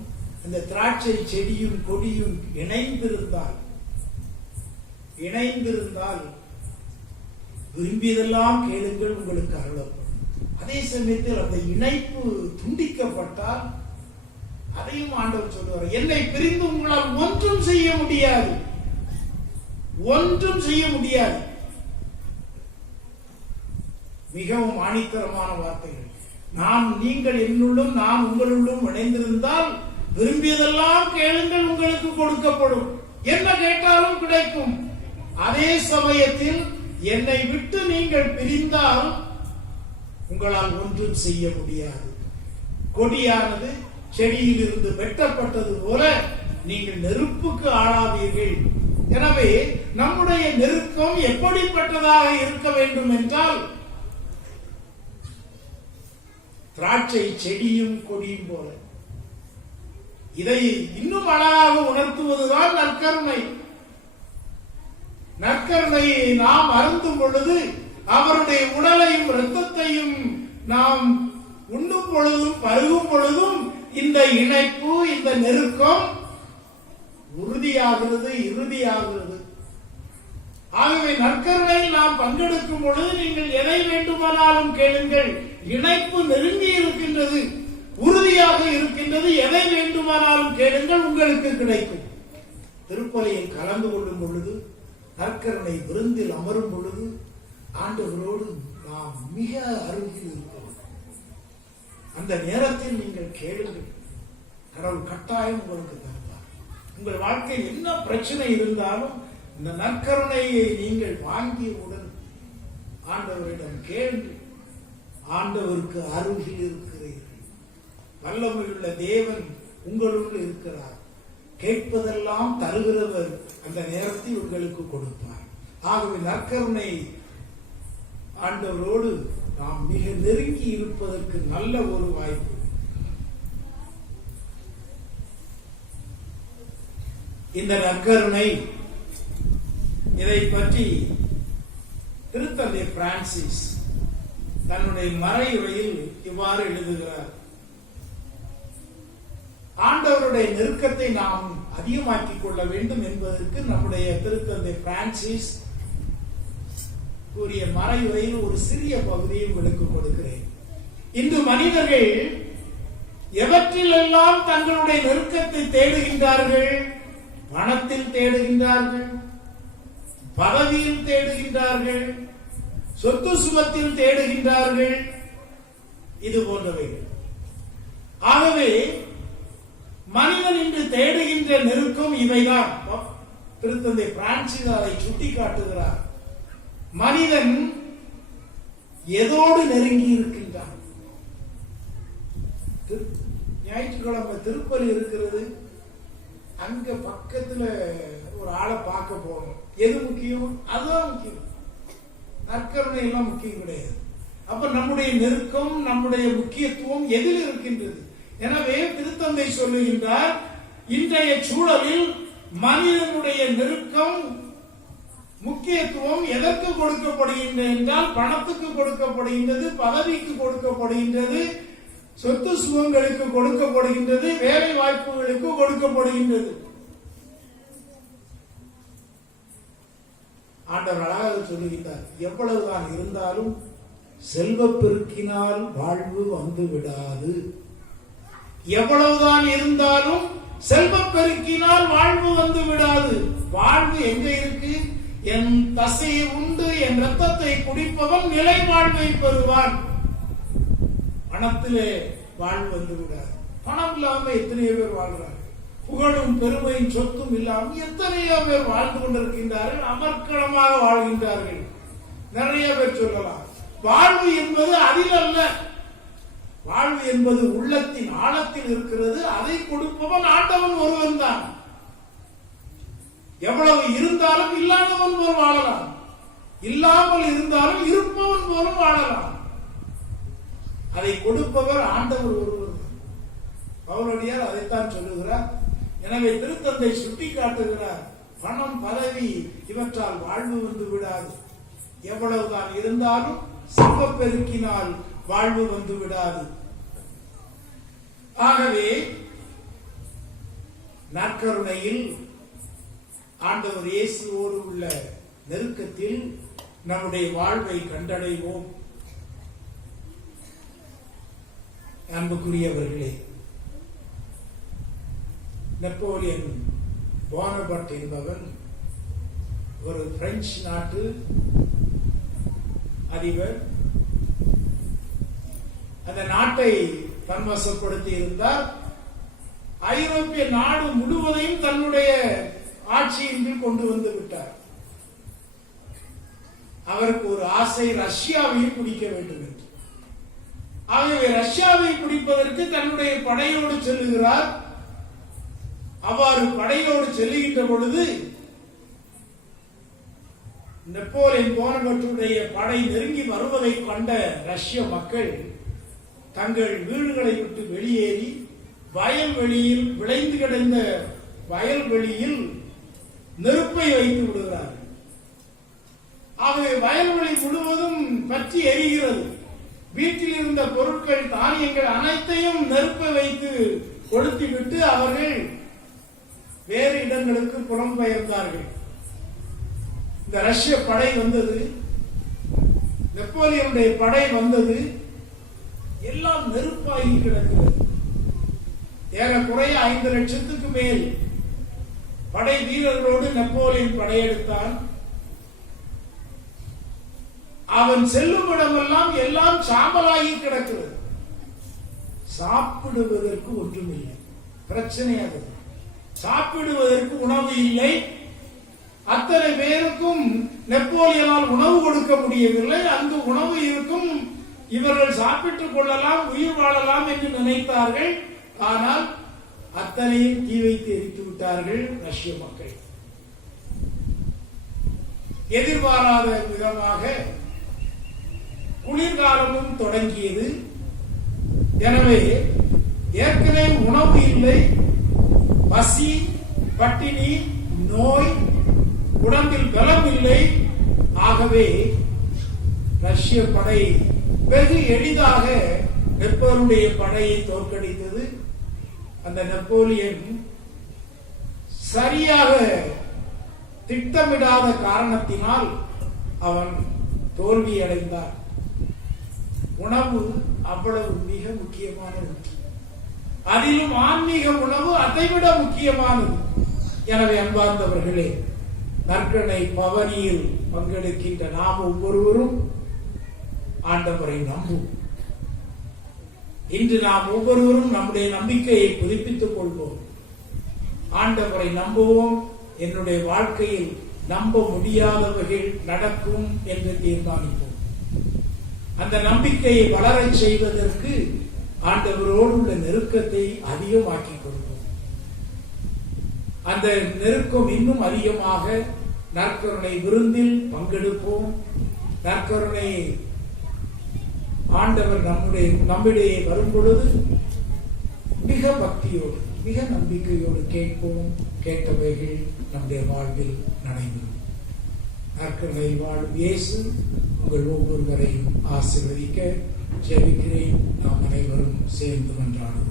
இந்த திராட்சை செடியும் கொடியும் இணைந்திருந்தால் விரும்பியதெல்லாம் கேளுங்கள், உங்களுக்கு அருளப்படும். அதே சமயத்தில் அந்த இணைப்பு துண்டிக்கப்பட்டால் அதையும் ஆண்டவர் சொல்லுவார், என்னை பிரிந்து உங்களால் ஒன்றும் செய்ய முடியாது, ஒன்றும் செய்ய முடியாது. மிகவும் ஆணித்தரமான வார்த்தைகள். நீங்கள் என்னுள்ளும் நான் உங்களுள்ளும் இணைந்திருந்தால் விரும்பியதெல்லாம் கேளுங்கள், உங்களுக்கு கொடுக்கப்படும், என்ன கேட்டாலும் கிடைக்கும். அதே சமயத்தில் என்னை விட்டு நீங்கள் பிரிந்தால் உங்களால் ஒன்றும் செய்ய முடியாது. கொடியானது செடியில் இருந்து வெட்டப்பட்டது போல நீங்கள் நெருப்புக்கு ஆளாவீர்கள். எனவே நம்முடைய நெருக்கம் எப்படிப்பட்டதாக இருக்க வேண்டும் என்றால், திராட்சை செடியும் கொடியும் போல. இதை இன்னும் அழகாக உணர்த்துவதுதான் நற்கருணை. நற்கருணையை நாம் அருந்தும் பொழுது, அவருடைய உடலையும் இரத்தத்தையும் நாம் உண்ணும் பொழுதும் பருகும் பொழுதும் இந்த இணைப்பு, இந்த நெருக்கம் உறுதியாகிறது, இறுதியாகிறது. ஆகவே நற்கருணையில் நாம் பங்கெடுக்கும் பொழுது நீங்கள் எதை வேண்டுமானாலும் கேளுங்கள், இணைப்பு நெருங்கி இருக்கின்றது, உறுதியாக இருக்கின்றது. எதை வேண்டுமானாலும் கேளுங்கள், உங்களுக்கு கிடைக்கும். திருப்பலியில் கலந்து கொள்ளும் பொழுது, நற்கருணை விருந்தில் அமரும் பொழுது ஆண்டவரோடு நாம் மிக அருகில் இருக்கிறோம். அந்த நேரத்தில் நீங்கள் கேளுங்கள், கடவுள் கட்டாயம் உங்களுக்கு தருவார். உங்கள் வாழ்க்கையில் என்ன பிரச்சனை இருந்தாலும் இந்த நற்கருணையை நீங்கள் வாங்கியவுடன் ஆண்டவரிடம் கேளுங்கள். ஆண்டவருக்கு அருகில் இருக்கிறீர்கள். வல்லமையுள்ள தேவன் உங்களுள் இருக்கிறார். கேட்பதெல்லாம் தருகிறவர் அந்த நேரத்தில் உங்களுக்கு கொடுப்பார். ஆகவே நற்கருணை ஆண்டவரோடு நாம் மிக நெருங்கி இருப்பதற்கு நல்ல ஒரு வாய்ப்பு. இந்த நற்கருணை, இதை பற்றி திருத்தந்தை பிரான்சிஸ் தன்னுடைய மறையுரையில் இவ்வாறு எழுதுகிறார்: ஆண்டவருடைய நெருக்கத்தை நாம் அதிகமாக்கிக் கொள்ள வேண்டும் என்பதற்கு நம்முடைய திருத்தந்தை பிரான்சிஸ் கூறிய மறையுரையில் ஒரு சிறிய பகுதியை உங்களுக்கு கொடுக்கிறேன். இன்று மனிதர்கள் எவற்றிலெல்லாம் தங்களுடைய நெருக்கத்தை தேடுகின்றார்கள்? பணத்தில் தேடுகின்றார்கள், பதவியில் தேடுகின்றார்கள், சொத்து சுகத்தில் தேடுகின்றார்கள், இது போன்றவைகள். ஆகவே மனிதன் இன்று தேடுகின்ற நெருக்கம் இவைதான். திருத்தந்தை பிரான்சிஸ் அதை சுட்டிக்காட்டுகிறார். மனிதன் எதோடு நெருங்கி இருக்கின்றான்? ஞாயிற்றுக்கிழமை திருப்பலி இருக்கிறது, அங்க பக்கத்துல ஒரு ஆளை பார்க்க போகணும். எது முக்கியம்? அதுதான் முக்கியம். நற்கருணை எல்லாம் முக்கியம் கிடையாது. அப்ப நம்முடைய நெருக்கம், நம்முடைய முக்கியத்துவம் எதில் இருக்கின்றது? எனவே திருத்தந்தை சொல்லுகின்றார், இன்றைய சூழலில் மனிதனுடைய நெருக்கம், முக்கியத்துவம் எதற்கு கொடுக்கப்படுகின்றது என்றால் பணத்துக்கு கொடுக்கப்படுகின்றது, பதவிக்கு கொடுக்கப்படுகின்றது, சொத்து சுகங்களுக்கு கொடுக்கப்படுகின்றது, வேலை வாய்ப்புகளுக்கு கொடுக்கப்படுகின்றது. ஆண்டவர் அழகாக சொல்லுகின்றார், எவ்வளவுதான் இருந்தாலும் செல்வ பெருக்கினால் வாழ்வு வந்து விடாது. எவ்வளவுதான் இருந்தாலும் செல்வ பெருக்கினால் வாழ்வு வந்து விடாது. வாழ்வு எங்க இருக்கு? என் தசையை உண்டு என் ரத்தத்தை குடிப்பவன் நிலை வாழ்வை பெறுவான். பணத்திலே வாழ்வு வந்து விடாது. பணம் இல்லாம எத்தனையோ பேர் வாழ்றாங்க. புகழும் பெருமையும் சொத்தும் இல்லாமல் எத்தனையோ பேர் வாழ்ந்து கொண்டிருக்கின்றார்கள், அமர்க்களமாக வாழ்கின்றார்கள். நிறைய பேர் சொல்லலாம். வாழ்வு என்பது அதில் அல்ல. வாழ்வு என்பது உள்ளத்தின் ஆழத்தில் இருக்கிறது. அதை கொடுப்பவன் ஆண்டவன் ஒருவன் தான். எவ்வளவு இருந்தாலும் இல்லாதவன் போல் வாழலாம், இல்லாமல் இருந்தாலும் இருப்பவன் போலும் வாழலாம். அதை கொடுப்பவர் ஆண்டவர் ஒருவர் தான். பவுலடியார் அதைத்தான் சொல்லுகிறார். எனவே திருத்தந்தை சுட்டி காட்டுகிறார், பணம் பதவி இவற்றால் வாழ்வு வந்து விடாது. எவ்வளவுதான் இருந்தாலும் செல்வ பெருக்கினால் வாழ்வு வந்து விடாது. ஆகவே நற்கருணையில் ஆண்டவர் இயேசுவோடு உள்ள நெருக்கத்தில் நம்முடைய வாழ்வை கண்டடைவோம். அன்புக்குரியவர்களே, நெப்போலியன் போனபர்ட் என்பவன் ஒரு பிரெஞ்சு நாட்டு அதிபர். அந்த நாட்டை தன்வசப்படுத்தி இருந்தார். ஐரோப்பிய நாடு முழுவதையும் தன்னுடைய ஆட்சியின் கீழ் கொண்டு வந்து விட்டார். அவருக்கு ஒரு ஆசை, ரஷ்யாவையும் பிடிக்க வேண்டும் என்று. ஆகவே ரஷ்யாவை பிடிப்பதற்கு தன்னுடைய படையோடு செல்லுகிறார். அவ்வாறு படையோடு செல்லுகின்ற பொழுது நெப்போலியன் போனபர்ட்டுடைய படை நெருங்கி வருவதை கண்ட ரஷ்ய மக்கள் தங்கள் வீடுகளை விட்டு வெளியேறி வயல்வெளியில், விளைந்து கிடந்த வயல்வெளியில் நெருப்பை வைத்து விடுகிறார்கள். ஆகவே வயல்வெளி முழுவதும் பற்றி எரிகிறது. வீட்டில் இருந்த பொருட்கள், தானியங்கள் அனைத்தையும் நெருப்பை வைத்து கொளுத்திவிட்டு அவர்கள் வேறு இடங்களுக்கு புலம்பெயர்ந்தார்கள். இந்த ரஷ்ய படை வந்தது, நெப்போலியனுடைய படை வந்தது, எல்லாம் நெருப்பாகி கிடக்கிறது. ஏறக்குறைய 5 லட்சத்துக்கு மேல் படை வீரர்களோடு நெப்போலியன் படையெடுத்தான். அவன் செல்லும் இடமெல்லாம் எல்லாம் சாம்பலாகி கிடக்கிறது. சாப்பிடுவதற்கு ஒன்றுமில்லை. பிரச்சனை அது. சாப்பிடுவதற்கு உணவு இல்லை. அத்தனை பேருக்கும் நெப்போலியனால் உணவு கொடுக்க முடியவில்லை. அங்கு உணவு இருக்கும், இவர்கள் சாப்பிட்டுக் கொள்ளலாம், உயிர் வாழலாம் என்று நினைத்தார்கள். ஆனால் அத்தனையும் தீ வைத்து எரித்து விட்டார்கள் ரஷ்ய மக்கள். எதிர்பாராத விதமாக குளிர்காலமும் தொடங்கியது. எனவே ஏற்கனவே உணவு இல்லை, பசி, பட்டினி, நோய், உடம்பில் பலம் இல்லை. ஆகவே ரஷ்ய படை வெகு எளிதாக நெப்போலியனுடைய படையை தோற்கடித்தது. அந்த நெப்போலியன் சரியாக திட்டமிடாத காரணத்தினால் அவன் தோல்வி அடைந்தார். உணவு அவ்வளவு மிக முக்கியமானது, அதிலும் ஆன்மீக உணவு அதைவிட முக்கியமானது. எனவே அன்பார்ந்தவர்களே, நற்கருணை பவனியில் பங்கெடுக்கின்ற நாம் ஒவ்வொருவரும் ஆண்டவரை நம்புவோம். இன்று நாம் ஒவ்வொருவரும் நம்முடைய நம்பிக்கையை புதுப்பித்துக் கொள்வோம். ஆண்டவரை நம்புவோம். என்னுடைய வாழ்க்கையில் நம்ப முடியாதவர்கள் நடக்கும் என்று தீர்மானிப்போம். அந்த நம்பிக்கையை வளரச் செய்வதற்கு ஆண்டவரோடு உள்ள நெருக்கத்தை அதிகமாக்கிக் கொள்வோம். அந்த நெருக்கம் இன்னும் அதிகமாக நற்கருணை விருந்தில் பங்கெடுப்போம். நற்கருணை ஆண்டவர் நம்மிடையே வரும் பொழுது மிக பக்தியோடு மிக நம்பிக்கையோடு கேட்போம். கேட்டவைகள் நம்முடைய வாழ்வில் நடைபெறும். நற்கருணை வாழும் இயேசு உங்கள் ஒவ்வொருவரையும் ஆசீர்வதிக்க ஜெபிக்கிறேன். நாம் அனைவரும் சேர்ந்து மன்றாடுவோம்.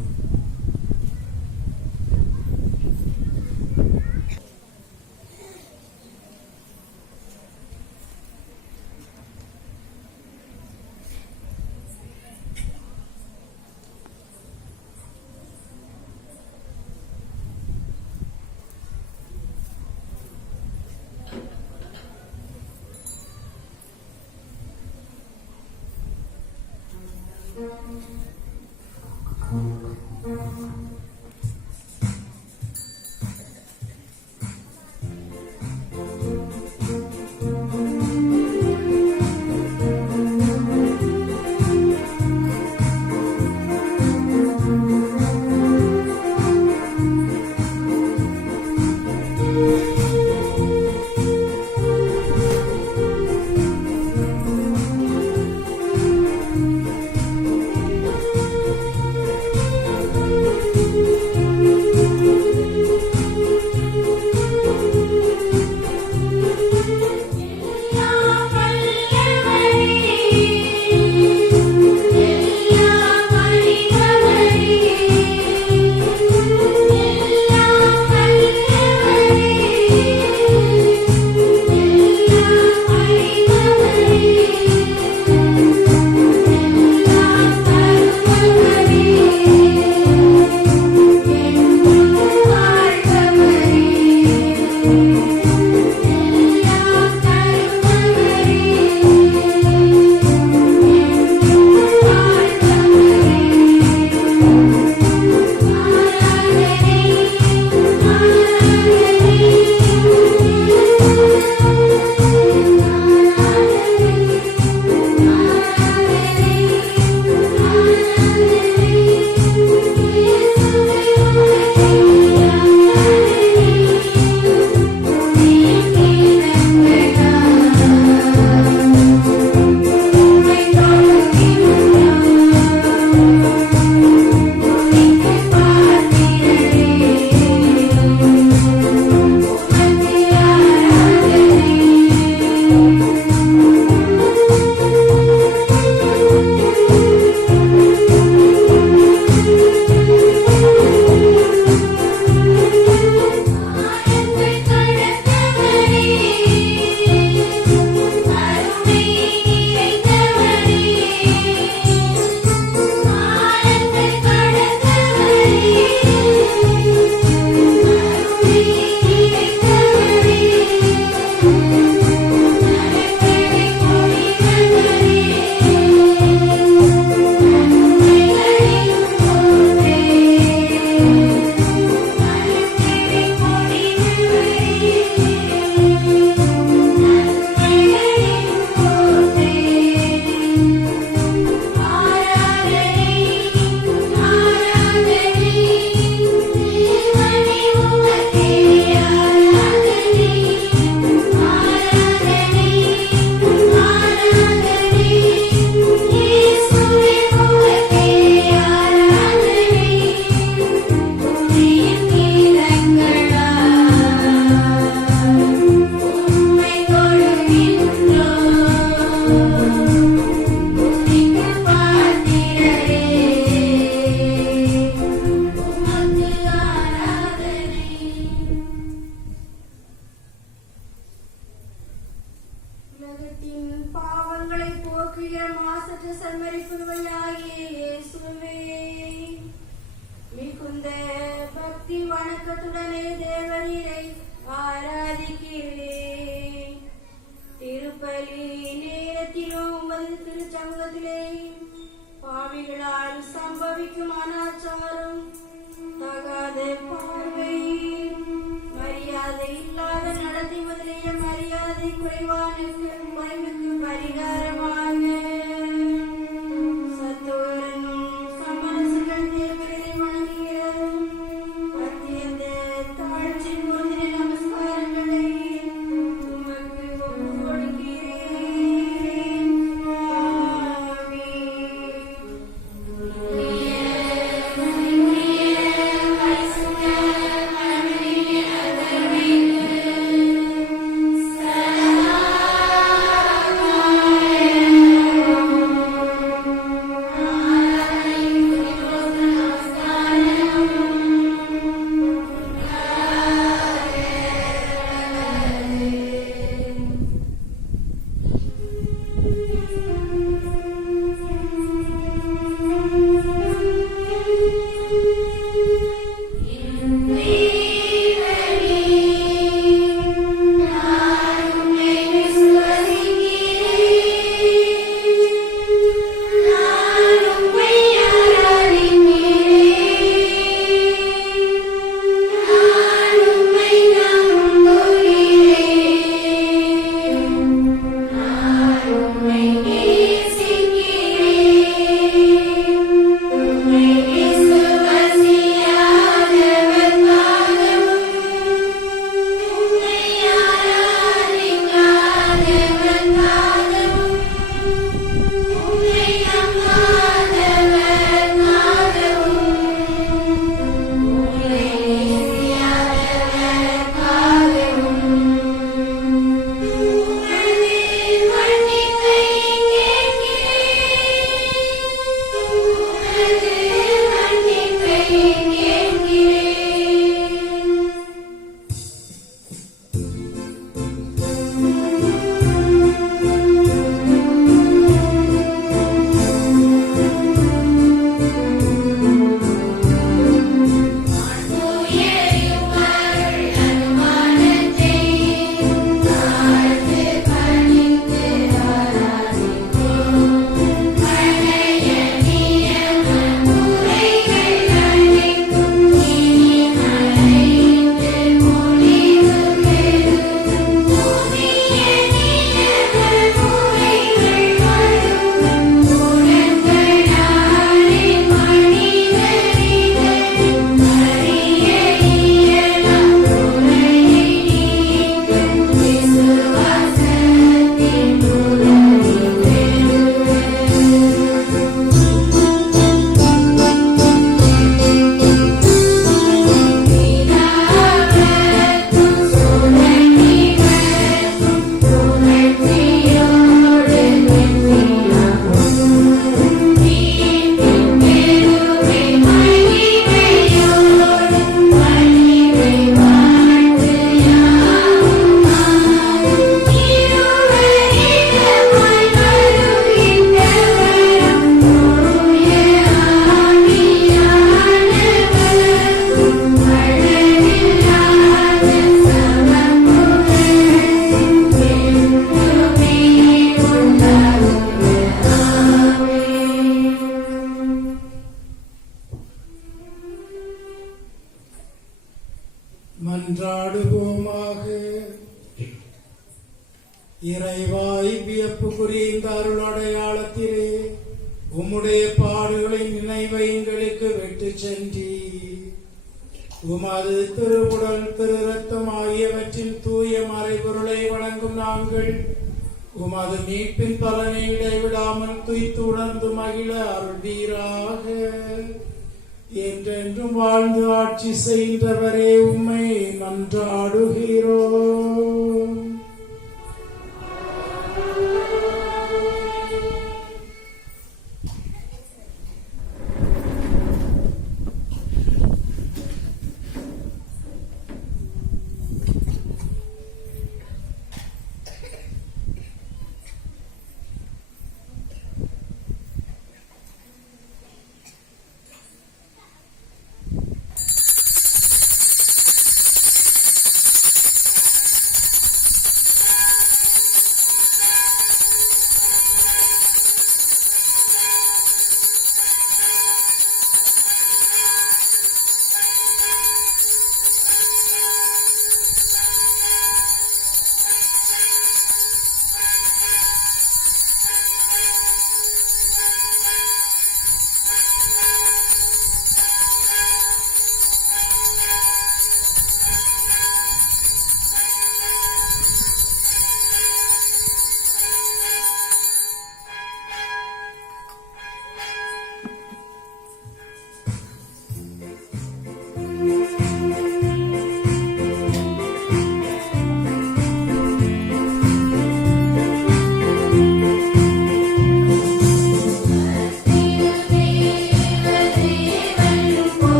அனுபவிக்கும் அனாச்சாரம், தகாத பார்வை, மரியாதை இல்லாத நடத்தை முதலிய மரியாதை குறைவுக்கு பரிகாரமாக சத்துவரனும் சமரசங்கள் தேவரை வணங்கிய அத்தியந்த தாழ்ச்சி முறைய நமஸ்காரங்களை உமக்கு ஒப்புக் கொடுக்கிறேன். மன்றாடுவோமாக. இறைவாய் வியப்புக்குரிய இந்த அருள் அடையாளத்திலே உம்முடைய பாடுகளின் நினைவை எங்களுக்கு விட்டு சென்றி உமது திருவுடல் திரு ரத்தம் ஆகியவற்றின் தூய மறைபொருளை வழங்கும் நாங்கள் உமது மீட்பின் பலனை இடைவிடாமல் துய்த்து உணர்ந்து மகிழ அருள்வீராக. என்றென்றும் வாழ்ந்து ஆட்சி செய்கின்றவரே உம்மை மன்றாடுகிறோம்.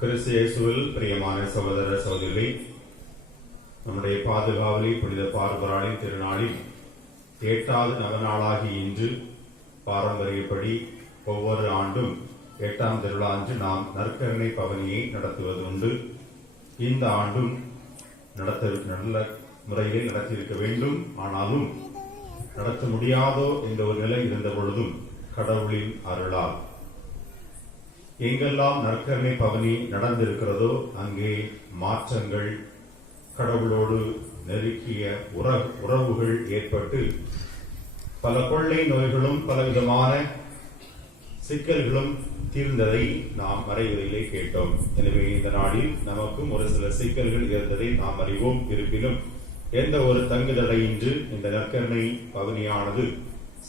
கிறிஸ்து இயேசுவில் பிரியமான சகோதர சகோதரிகளே, நம்முடைய பாதுகாவலி புனித பார்பராளின் திருநாளில் 8வது நவநாளாகி இன்று பாரம்பரியப்படி ஒவ்வொரு ஆண்டும் 8ஆம் திருவிழா அன்று நாம் நற்கருணை பவனியை நடத்துவது உண்டு. இந்த ஆண்டும் நல்ல முறையிலே நடத்தியிருக்க வேண்டும். ஆனாலும் நடத்த முடியாதோ என்ற ஒரு நிலை இருந்த பொழுதும் கடவுளின் அருளால் எங்கெல்லாம் நற்கருணை பவனி நடந்திருக்கிறதோ அங்கே மாற்றங்கள், கடவுளோடு நெருக்கிய உறவுகள் ஏற்பட்டு பல கொள்ளை நோய்களும் பலவிதமான சிக்கல்களும் தீர்ந்ததை நாம் மறைவுரையிலே கேட்டோம். எனவே இந்த நாளில் நமக்கும் ஒரு சில சிக்கல்கள் இருந்ததை நாம் அறிவோம். இருப்பினும் எந்த ஒரு தங்குதடையின்றி இந்த நற்கருணை பவனியானது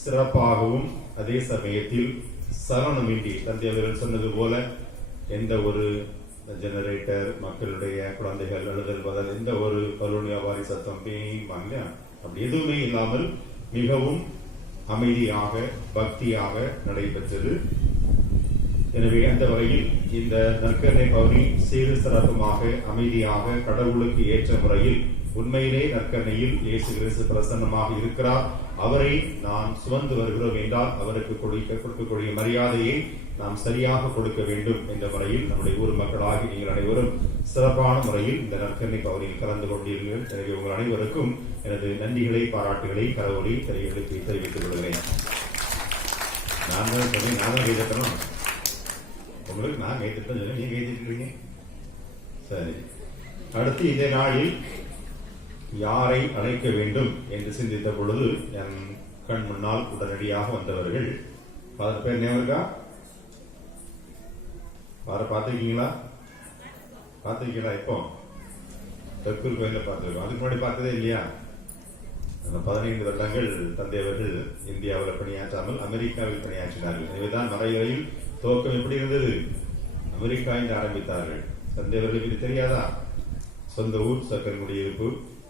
சிறப்பாகவும் அதே சமயத்தில் சலனமின்றி தந்தை அவர்கள் சொன்னது போல எந்த ஒரு ஜெனரேட்டர், மக்களுடைய குழந்தைகள் அழுதல் பதில், எந்த ஒரு பலூன் வியாபாரி சத்தம், பேய்மாங்க அப்படி எதுவுமே இல்லாமல் மிகவும் அமைதியாக பக்தியாக நடைபெற்றது. எனவே அந்த வகையில் இந்த நற்கருணை பவனி சீரு சிறப்புமாக அமைதியாக கடவுளுக்கு ஏற்ற முறையில் உண்மையிலே நற்கருணையில் இயேசு கிறிஸ்து பிரசன்னமாக இருக்கிறார். அவரை நாம் சுமந்து வருகிறோம் என்றால் அவருக்கு கொடுக்கக்கூடிய மரியாதையை நாம் சரியாக கொடுக்க வேண்டும் என்ற முறையில் நம்முடைய ஊர் மக்களாகி நீங்கள் அனைவரும் சிறப்பான முறையில் இந்த நற்கருணை பவனியில் கலந்து கொண்டீர்கள். எனவே உங்கள் அனைவருக்கும் எனது நன்றிகளை, பாராட்டுகளை கரவொலி தெரிவித்துக் கொள்கிறேன். நான் தான் சொன்னேன், நான் தான் கைதட்டணும். உங்களுக்கு நான் கைதட்டேன் சொன்னேன், நீங்க கைதட்டுறீங்க. சரி, அடுத்து இதே நாளில் யாரை அழைக்க வேண்டும் என்று சிந்தித்த பொழுது என் கண் முன்னால் உடனடியாக வந்தவர்கள், ஃபாதர் பேர் ஞாபகம் இருக்கா? ஃபாதர் பார்த்துருக்கீங்களா? இப்போ தெற்கூர் கோயில பார்த்துருக்கோம். அதுக்கு முன்னாடி பார்த்ததே இல்லையா? 15 வருடங்கள் தந்தை அவர்கள் இந்தியாவில் பணியாற்றாமல் அமெரிக்காவில் பணியாற்றினார்கள். எனவேதான் மறைவரையில் துவக்கம் எப்படி இருந்தது? அமெரிக்கா என்று ஆரம்பித்தார்கள். தந்தை அவர்களுக்கு இது தெரியாதா? சொந்த ஊர் சக்கரங்குடியிருப்பு.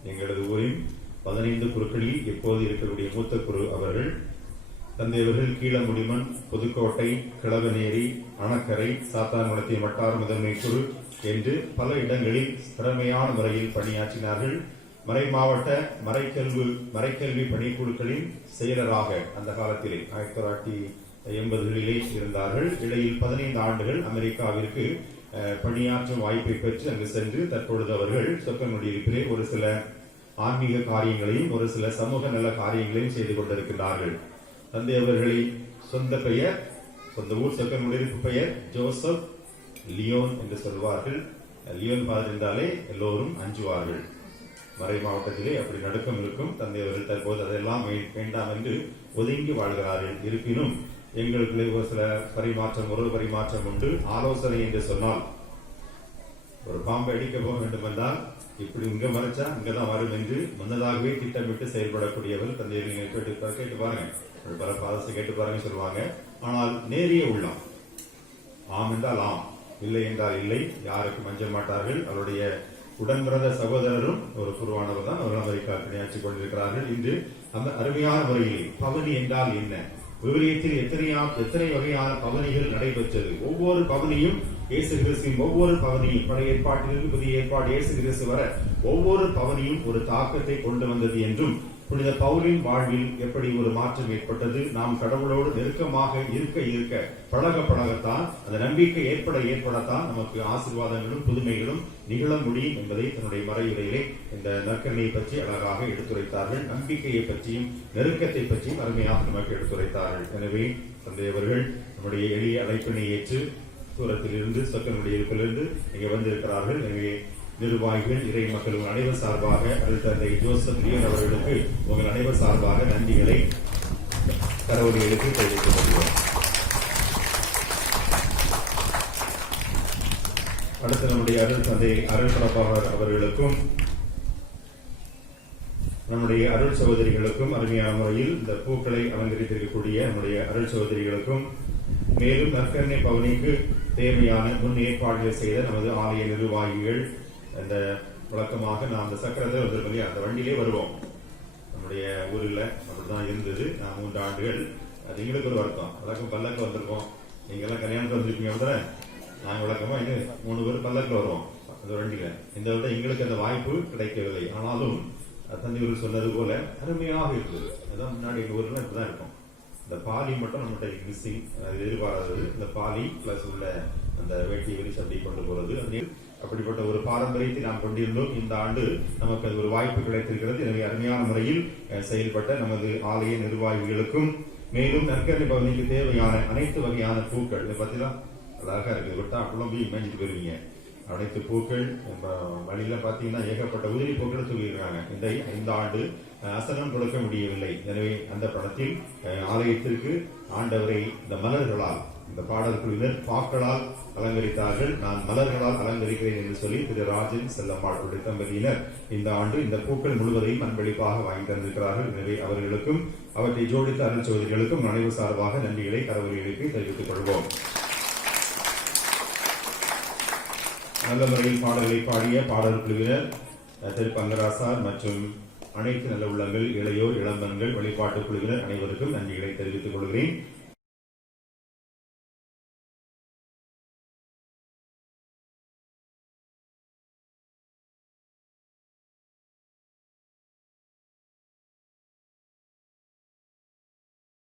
எங்களது ஊரின் 15 குருக்களில் எப்போது இருக்கக்கூடிய மூத்த குரு அவர்கள். தந்தை அவர்கள் கீழமுடிமன், புதுக்கோட்டை, கிழவநேரி, அணக்கரை, சாத்தான்குளத்தை வட்டார முதன்மை குரு என்று பல இடங்களில் திறமையான முறையில் பணியாற்றினார்கள். மறை மாவட்ட மறைக்கல்வி பணிக்குழுக்களின் செயலராக அந்த காலத்திலே 1980களிலே இருந்தார்கள். இடையில் 15 ஆண்டுகள் அமெரிக்காவிற்கு பணியாற்றும் வாய்ப்பை பெற்று அங்கு சென்று தற்பொழுது அவர்கள் சொக்கனுடியிருப்பிலே ஒரு சில ஆன்மீக காரியங்களையும் ஒரு சில சமூக நல காரியங்களையும் செய்து கொண்டிருக்கிறார்கள். தந்தை அவர்களின் சொந்த பெயர், சொந்த ஊர் சொக்கனுடியிருப்பு பெயர் ஜோசப் லியோன் என்று சொல்வார்கள். லியோன் ஃபாதர் என்றாலே எல்லோரும் அஞ்சுவார்கள். மறை மாவட்டத்திலே அப்படி நடுக்கம் இருக்கும். தந்தை அவர்கள் தற்போது அதெல்லாம் வேண்டாம் என்று ஒதுங்கி வாழ்கிறார்கள். இருப்பினும் எங்களுக்குள்ளே ஒரு சில உறவு பரிமாற்றம் உண்டு. ஆலோசனை என்று சொன்னால், ஒரு பாம்பை அடிக்க போக வேண்டும் என்றால் இப்படி இங்க மறைச்சா இங்கதான் வரும் என்று முன்னதாகவே திட்டமிட்டு செயல்படக்கூடியவர் தந்தை. கேட்டு பாருங்க, பல பாதத்தை கேட்டு பாருங்க சொல்லுவாங்க. ஆனால் நேரிய உள்ளம், ஆம் என்றால் ஆம், இல்லை என்றால் இல்லை, யாருக்கு மஞ்சள் மாட்டார்கள். அவருடைய உடன் பிறந்த சகோதரரும் ஒரு குருவானவர் தான். அவர்கள் அமெரிக்கா பணியாற்றிக் கொண்டிருக்கிறார்கள். இன்று அந்த அருமையான முறையில் பவனி என்றால் என்ன, விவிலியத்தில் எத்தனை வகையான பவனிகள் நடைபெற்றது, ஒவ்வொரு பவனியும் இயேசு கிறிஸ்துவின் ஒவ்வொரு பவனியும் பழைய ஏற்பாட்டிலிருந்து புதிய ஏற்பாடு இயேசு கிறிஸ்து வர ஒவ்வொரு பவனியும் ஒரு தாக்கத்தை கொண்டு வந்தது என்றும், புனித பவுலின் வாழ்வில் எப்படி ஒரு மாற்றம் ஏற்பட்டது, நாம் கடவுளோடு நெருக்கமாக இருக்க பழகத்தான், அந்த நம்பிக்கை ஏற்படத்தான் நமக்கு ஆசீர்வாதங்களும் புதுமைகளும் நிகழ முடியும் என்பதை தன்னுடைய மறையுரையிலே இந்த நற்கருணையை பற்றி அழகாக எடுத்துரைத்தார்கள். நம்பிக்கையை பற்றியும் நெருக்கத்தை பற்றியும் அருமையாக நமக்கு எடுத்துரைத்தார்கள். எனவே தந்தை அவர்கள் நம்முடைய எளிய அழைப்பினை ஏற்று தூரத்திலிருந்து சொக்கனுடைய இருப்பிலிருந்து இங்கே வந்திருக்கிறார்கள். எனவே நிர்வாகிகள், இறை மக்கள் உங்கள் அனைவர் சார்பாக அருள் தந்தை ஜோசப் லியோன் அவர்களுக்கு உங்கள் அனைவர் சார்பாக நன்றிகளை கரவொலிகளுக்கு தெரிவித்துக் கொள்கிறோம். அடுத்து நம்முடைய அருள் தந்தை அருள் பரப்பாளர் அவர்களுக்கும் நம்முடைய அருள் சகோதரிகளுக்கும் அருமையான முறையில் இந்த பூக்களை அலங்கரித்திருக்கக்கூடிய நம்முடைய அருள் சகோதரிகளுக்கும், மேலும் நற்கருணை பவனிக்கு தேவையான முன் ஏற்பாடுகளை செய்த நமது ஆலய நிர்வாகிகள், அந்த வழக்கமாக நான் அந்த சக்கரத்தை வந்திருக்கோம், அந்த வண்டியிலே வருவோம். நம்முடைய ஊரில் அப்படிதான் இருந்தது. நான் 3 ஆண்டுகள். அது எங்களுக்கு ஒரு வருத்தம். வழக்கம் பல்லக்க வந்திருக்கோம். நீங்க எல்லாம் கல்யாணத்துக்கு வந்திருக்கீங்க. நாங்கள் வழக்கமா இது 3 பேர் பல்லக்கில் வருவோம் அந்த வண்டியில. இந்த விட எங்களுக்கு அந்த வாய்ப்பு கிடைக்கவில்லை. ஆனாலும் தந்தையூர் சொன்னது போல அருமையாக இருக்குது. அதான் முன்னாடி எங்க ஊர்ல இப்படிதான் இருக்கும். இந்த பாலி மட்டும் நம்மகிட்ட மிஸ்ஸிங், அது எதிர்பாராதது. இந்த பாலி பிளஸ் உள்ள அந்த வேட்டி விரிச்சு அப்படி கொண்டு போறது, அப்படிப்பட்ட ஒரு பாரம்பரியத்தை நாம் கொண்டிருந்தோம். இந்த ஆண்டு நமக்கு அது ஒரு வாய்ப்பு கிடைத்திருக்கிறது. எனவே அருமையான முறையில் செயல்பட்ட நமது ஆலய நிர்வாகிகளுக்கும், மேலும் நற்கரணை பகுதிக்கு தேவையான அனைத்து வகையான பூக்கள், இதை பத்தி தான் அழகா இருக்கு. விட்டா குழம்பி மேய்ஞ்சிட்டு போயிருவீங்க. அனைத்து பூக்கள் வழியில பாத்தீங்கன்னா ஏகப்பட்ட உதிரி பூக்கள் சொல்லியிருக்காங்க. இந்த ஆண்டு அசனம் கொடுக்க முடியவில்லை. எனவே அந்த படத்தில் ஆலயத்திற்கு ஆண்டவரை இந்த மலர்களால், இந்த பாடல் குழுவினர் பாக்களால் அலங்கரித்தார்கள். நான் மலர்களால் அலங்கரிக்கிறேன் என்று சொல்லி திரு ராஜன் செல்லம்மாள் தம்பதியினர் இந்த ஆண்டு இந்த பூக்கள் முழுவதையும் அன்பளிப்பாக வாங்கி தந்திருக்கிறார்கள். எனவே அவர்களுக்கும் அவற்றை ஜோடித்த அருட்சோதரிகளுக்கும் நினைவு சார்பாக நன்றிகளை கரவொலிகளுக்கு தெரிவித்துக் கொள்வோம். நல்ல முறையில் பாடல்களை பாடிய பாடல் குழுவினர் திரு பங்கராசார் மற்றும் அனைத்து நல்ல உள்ளங்கள், இளையோர், இளம்பெண்கள், வழிபாட்டு குழுவினர் அனைவருக்கும் நன்றிகளை தெரிவித்துக் கொள்கிறேன்.